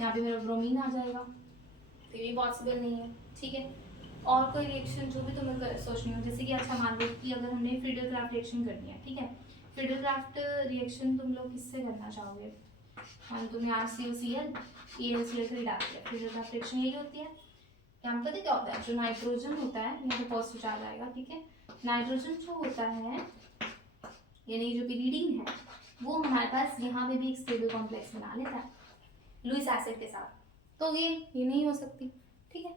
यहाँ पे मेरा ब्रोमीन आ जाएगा, तो ये पॉसिबल नहीं है, ठीक है। और कोई रिएक्शन जो भी तुम्हें सोचनी हो, जैसे कि अच्छा मान लो कि अगर हमने फ्रीडल-क्राफ्ट रिएक्शन करनी है, ठीक है, फ्रीडल-क्राफ्ट रिएक्शन तुम लोग किससे करना चाहोगे, मान तुमने RCOCl AlCl3 डाल दिया, फ्रीडल-क्राफ्ट रिएक्शन यही होती है। यहाँ पे पता क्या होता है, जो नाइट्रोजन होता है यहाँ पे पॉजिटिव चार्ज आएगा, ठीक है, नाइट्रोजन जो होता है यानी जो पिरिडीन है वो हमारे पास यहाँ पे भी एक स्टेबल कॉम्प्लेक्स बना लेता है लुईस एसिड के साथ, तो ये नहीं हो सकती, ठीक है।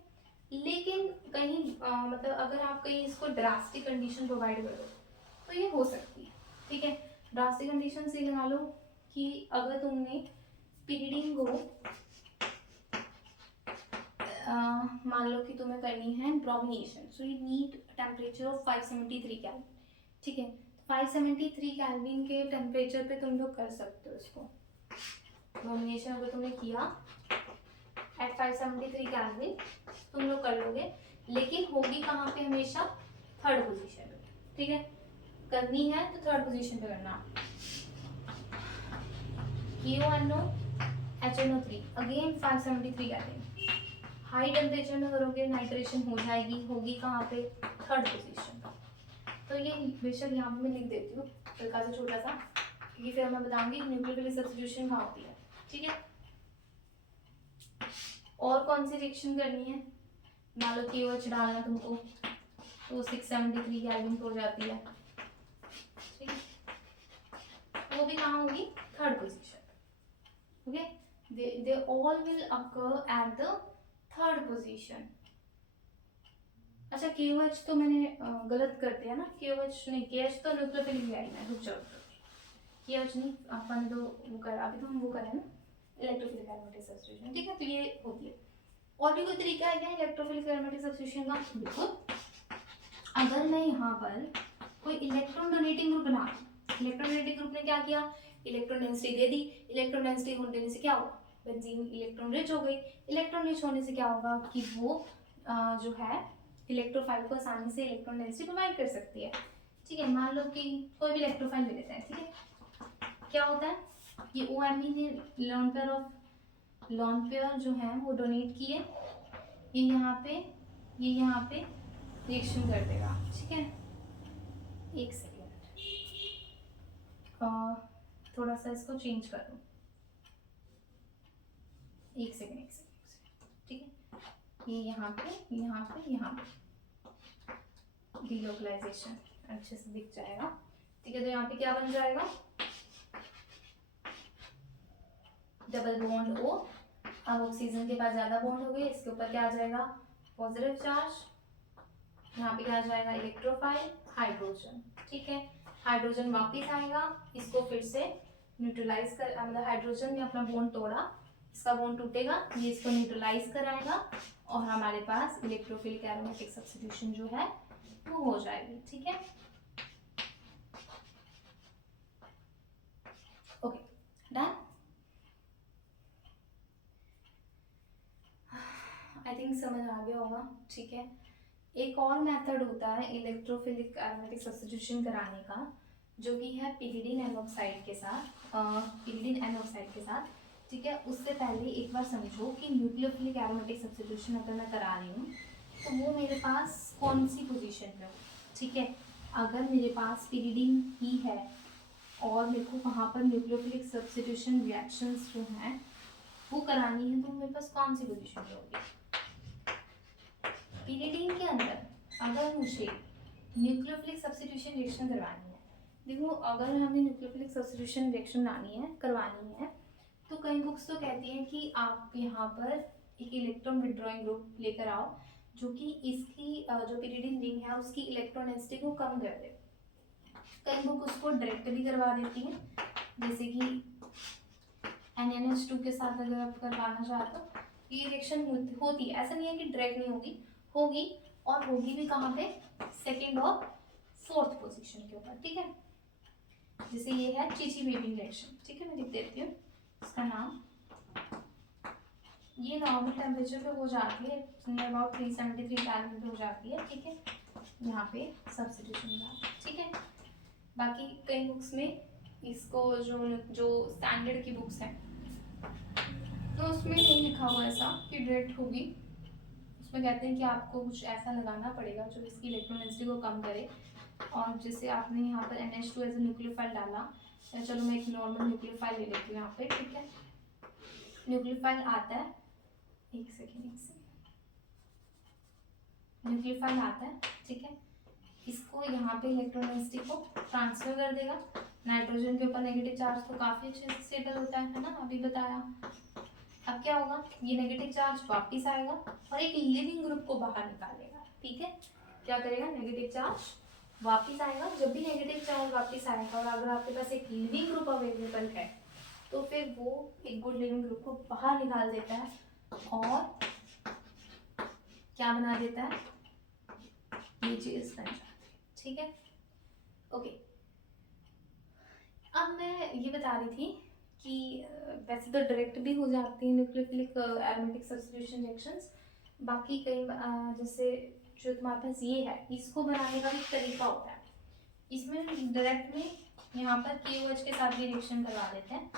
लेकिन कहीं मतलब अगर आप कहीं इसको ड्रास्टिक कंडीशन प्रोवाइड कर दो तो ये हो सकती है, ठीक है। ड्रास्टिक कंडीशन से लगा लो कि अगर तुमने पिरिडीन को मान लो कि तुम्हें करनी है bromination, so you need temperature of 573 kelvin, ठीक है, 573 केल्विन के टेम्परेचर पे तुम लोग कर सकते हो इसको। डोमिनेशन अगर तुमने किया एट 573 केल्विन तुम लोग कर लोगे, लेकिन होगी कहाँ पे? हमेशा थर्ड पोजीशन पे, ठीक है। करनी है तो थर्ड पोजीशन पे करना। KONO HNO3 again 573 kelvin. High temperature में करोगे नाइट्रेशन हो जाएगी, होगी कहाँ पे? Third position. तो ये बेशक यहाँ पे मैं लिख देती हूँ हल्का सा छोटा सा, क्योंकि फिर मैं बताऊंगी न्यूक्लियोफिलिक सब्स्टिट्यूशन कहाँ होती है, ठीक है। और कौन सी रिएक्शन करनी है? मान लो KOH डालना तुमको, तो 673 केल्विन हो जाती है, ठीक है। वो भी कहाँ होगी? Third position. Okay, they all will occur at the third position. अच्छा KOH तो मैंने गलत कर दिया ना, KOH नहीं, KH तो न्यूक्लियोफिलिक भी आई है, रुक जाओ। KOH नहीं, अपन तो वो कर, अभी तो हम वो करें ना इलेक्ट्रोफिलिक एरोमेटिक सब्स्टिट्यूशन, ठीक है। तो ये होती है। और भी कोई तरीका है क्या इलेक्ट्रोफिलिक एरोमेटिक सब्स्टिट्यूशन का? बिल्कुल। अगर मैं यहाँ पर कोई इलेक्ट्रॉन डोनेटिंग ग्रुप बना, इलेक्ट्रॉन डोनेटिंग ग्रुप ने क्या किया? इलेक्ट्रॉन डेंसिटी दे दी। इलेक्ट्रॉन डेंसिटी होने से क्या होगा? बेंजीन इलेक्ट्रॉन रिच हो गई। इलेक्ट्रॉन रिच होने से क्या होगा कि वो जो है इलेक्ट्रोफाइल को आसानी से इलेक्ट्रॉन डेंसिटी प्रोवाइड कर सकती है, ठीक है। मान लो कि कोई भी इलेक्ट्रोफाइल ले लेते हैं, ठीक है। क्या होता है? ये OMe ने लॉन पेयर जो है वो डोनेट किए, ये यहाँ पे रिएक्शन कर देगा, ठीक है। एक सेकेंड, थोड़ा सा इसको चेंज कर दूँ, एक सेकेंड, ठीक है। ये यहाँ पे डीलोकलाइजेशन अच्छे से दिख जाएगा, ठीक है। तो यहाँ पे क्या बन जाएगा? Double bond O। अब ऑक्सीजन के पास ज्यादा बॉन्ड हो गए, इसके ऊपर क्या आ जाएगा? Positive charge. यहाँ पे क्या आ जाएगा? इलेक्ट्रोफाइल हाइड्रोजन, ठीक है। हाइड्रोजन वापिस आएगा, इसको फिर से न्यूट्रलाइज कर, मतलब हाइड्रोजन ने अपना बॉन्ड तोड़ा, इसका बॉन्ड टूटेगा, ये इसको न्यूट्रलाइज कराएगा और हमारे पास इलेक्ट्रोफिलिक एरोमेटिक सब्स्टिट्यूशन जो है वो हो जाएगी, ठीक है। Okay, done. आई थिंक समझ आ गया होगा, ठीक है। एक और मेथड होता है इलेक्ट्रोफिलिक एरोमेटिक सब्स्टिट्यूशन कराने का, जो कि है पिरिडीन एनऑक्साइड के साथ, ठीक है। उससे पहले एक बार समझो कि न्यूक्लियोफिलिक एरोमेटिक सब्स्टिट्यूशन अगर मैं करा रही हूँ तो वो मेरे पास कौन सी पोजीशन पे हो, ठीक है। अगर मेरे पास पिरिडीन ही है और मेरे को वहाँ पर न्यूक्लियोफिलिक सब्स्टिट्यूशन रिएक्शंस जो हैं वो करानी है, तो मेरे पास कौन सी पोजीशन पे होगी? पिरिडीन के अंदर अगर मुझे न्यूक्लियोफिलिक सब्स्टिट्यूशन रिएक्शन करवानी है, देखो अगर हमें न्यूक्लियोफिलिक सब्स्टिट्यूशन रिएक्शन करवानी है तो कई बुक्स तो कहती हैं कि आप यहाँ पर एक इलेक्ट्रॉन विड्रॉइंग ग्रुप लेकर आओ जो कि इसकी जो पिरिडीन रिंग है उसकी इलेक्ट्रॉन डेंसिटी को कम कर दे। कई बुक उसको डायरेक्ट भी करवा देती हैं, जैसे कि NaNH2 के साथ अगर आप करवाना चाहते हो ये रिएक्शन होती है, ऐसा नहीं है कि डायरेक्ट नहीं होगी और होगी भी कहाँ पे? सेकेंड और फोर्थ पोजीशन के ऊपर, ठीक है। जैसे ये है चीची बेबी रिएक्शन, ठीक है। मैं लिख देती हूँ इसका नाम। ये नॉर्मल टेम्परेचर पे हो जाती है, नियर अबाउट 373 केल्विन पे हो जाती है, ठीक है। यहाँ पे सब्स्टिट्यूशन, ठीक है। बाकी कई बुक्स में इसको जो स्टैंडर्ड की बुक्स हैं तो उसमें नहीं लिखा हुआ ऐसा कि डायरेक्ट होगी, उसमें कहते हैं कि आपको कुछ ऐसा लगाना पड़ेगा जो इसकी इलेक्ट्रॉन डेंसिटी को कम करे। और जैसे आपने यहाँ पर NH2 एज ए न्यूक्लियोफाइल डाला, चलो मैं एक नॉर्मल न्यूक्लियोफाइल ले लेती हूँ यहाँ पे, ठीक है। न्यूक्लियोफाइल आता है, एक सेकेंड, न्यूक्लियोफाइल आता है, ठीक है। इसको यहाँ पे इलेक्ट्रॉन डेंसिटी को ट्रांसफर कर देगा। नाइट्रोजन के ऊपर नेगेटिव चार्ज तो काफी अच्छे से स्टेबल होता है ना, अभी बताया। अब क्या होगा? ये नेगेटिव चार्ज वापिस आएगा और एक लिविंग ग्रुप को बाहर निकालेगा, ठीक है। क्या करेगा? नेगेटिव चार्ज वापिस आएगा। जब भी नेगेटिव चार्ज वापिस आएगा और अगर आपके पास एक लिविंग ग्रुप अवेलेबल है तो फिर वो एक गुड लिविंग ग्रुप को बाहर निकाल देता है और क्या बना देता है? ये चीज बन जाती है, ठीक है। ओके, अब मैं ये बता रही थी कि वैसे तो डायरेक्ट भी हो जाती हैं न्यूक्लियोफिलिक एरोमेटिक सब्स्टिट्यूशन रिएक्शंस। बाकी कई जैसे जो तुम्हारे पास ये है, इसको बनाने का भी तरीका होता है। इसमें डायरेक्ट में यहाँ पर KOH के साथ भी रिएक्शन करवा देते हैं,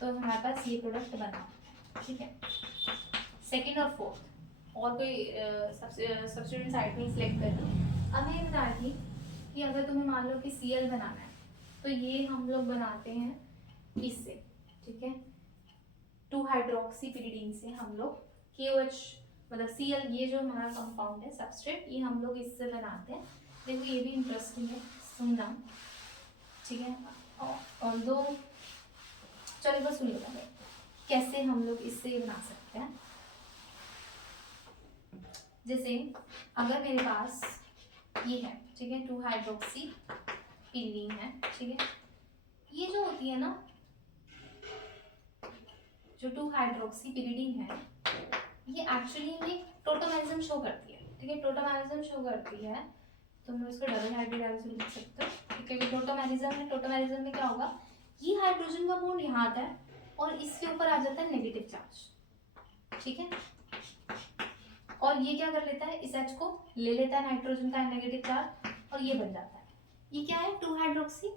तो हमारे पास ये प्रोडक्ट बना, ठीक है। सेकेंड और फोर्थ और कोई सब्स्टिट्यूशन साइड में सिलेक्ट कर लो। अब मैं ये बता रही थी कि अगर तुम्हें मान लो कि Cl बनाना है, तो ये हम लोग बनाते हैं इससे, ठीक है। 2 हाइड्रोक्सी पिरिडीन से हम लोग KOH मतलब Cl, ये जो हमारा कंपाउंड है सबस्ट्रेट, ये हम लोग इससे बनाते हैं। देखो ये भी इंटरेस्टिंग है, सुनना, ठीक है। और दो, चलो बस सुन लो पहले कैसे हम लोग इससे बना सकते हैं। जैसे अगर मेरे पास ये है, ठीक है, 2 हाइड्रोक्सी पिरिडीन है, ठीक है। ये जो होती है ना, जो 2 हाइड्रोक्सी पिरिडीन है, ये एक्चुअली में टोटोमेरिज्म शो करती है, ठीक है। टोटोमेरिज्म शो करती है, तुम इसको डबल हाइब्रिडाइजेशन लिख सकते हो, ठीक है। टोटोमेरिज्म है, टोटोमेरिज्म में क्या होगा, ये हाइड्रोजन का बॉन्ड यहाँ आता है और इसके ऊपर आ जाता है नेगेटिव चार्ज, ठीक है। और ये क्या कर लेता है, इस H को ले लेता है नाइट्रोजन का नेगेटिव चार्ज, और ये बन जाता है, ये क्या है, 2 हाइड्रोक्सी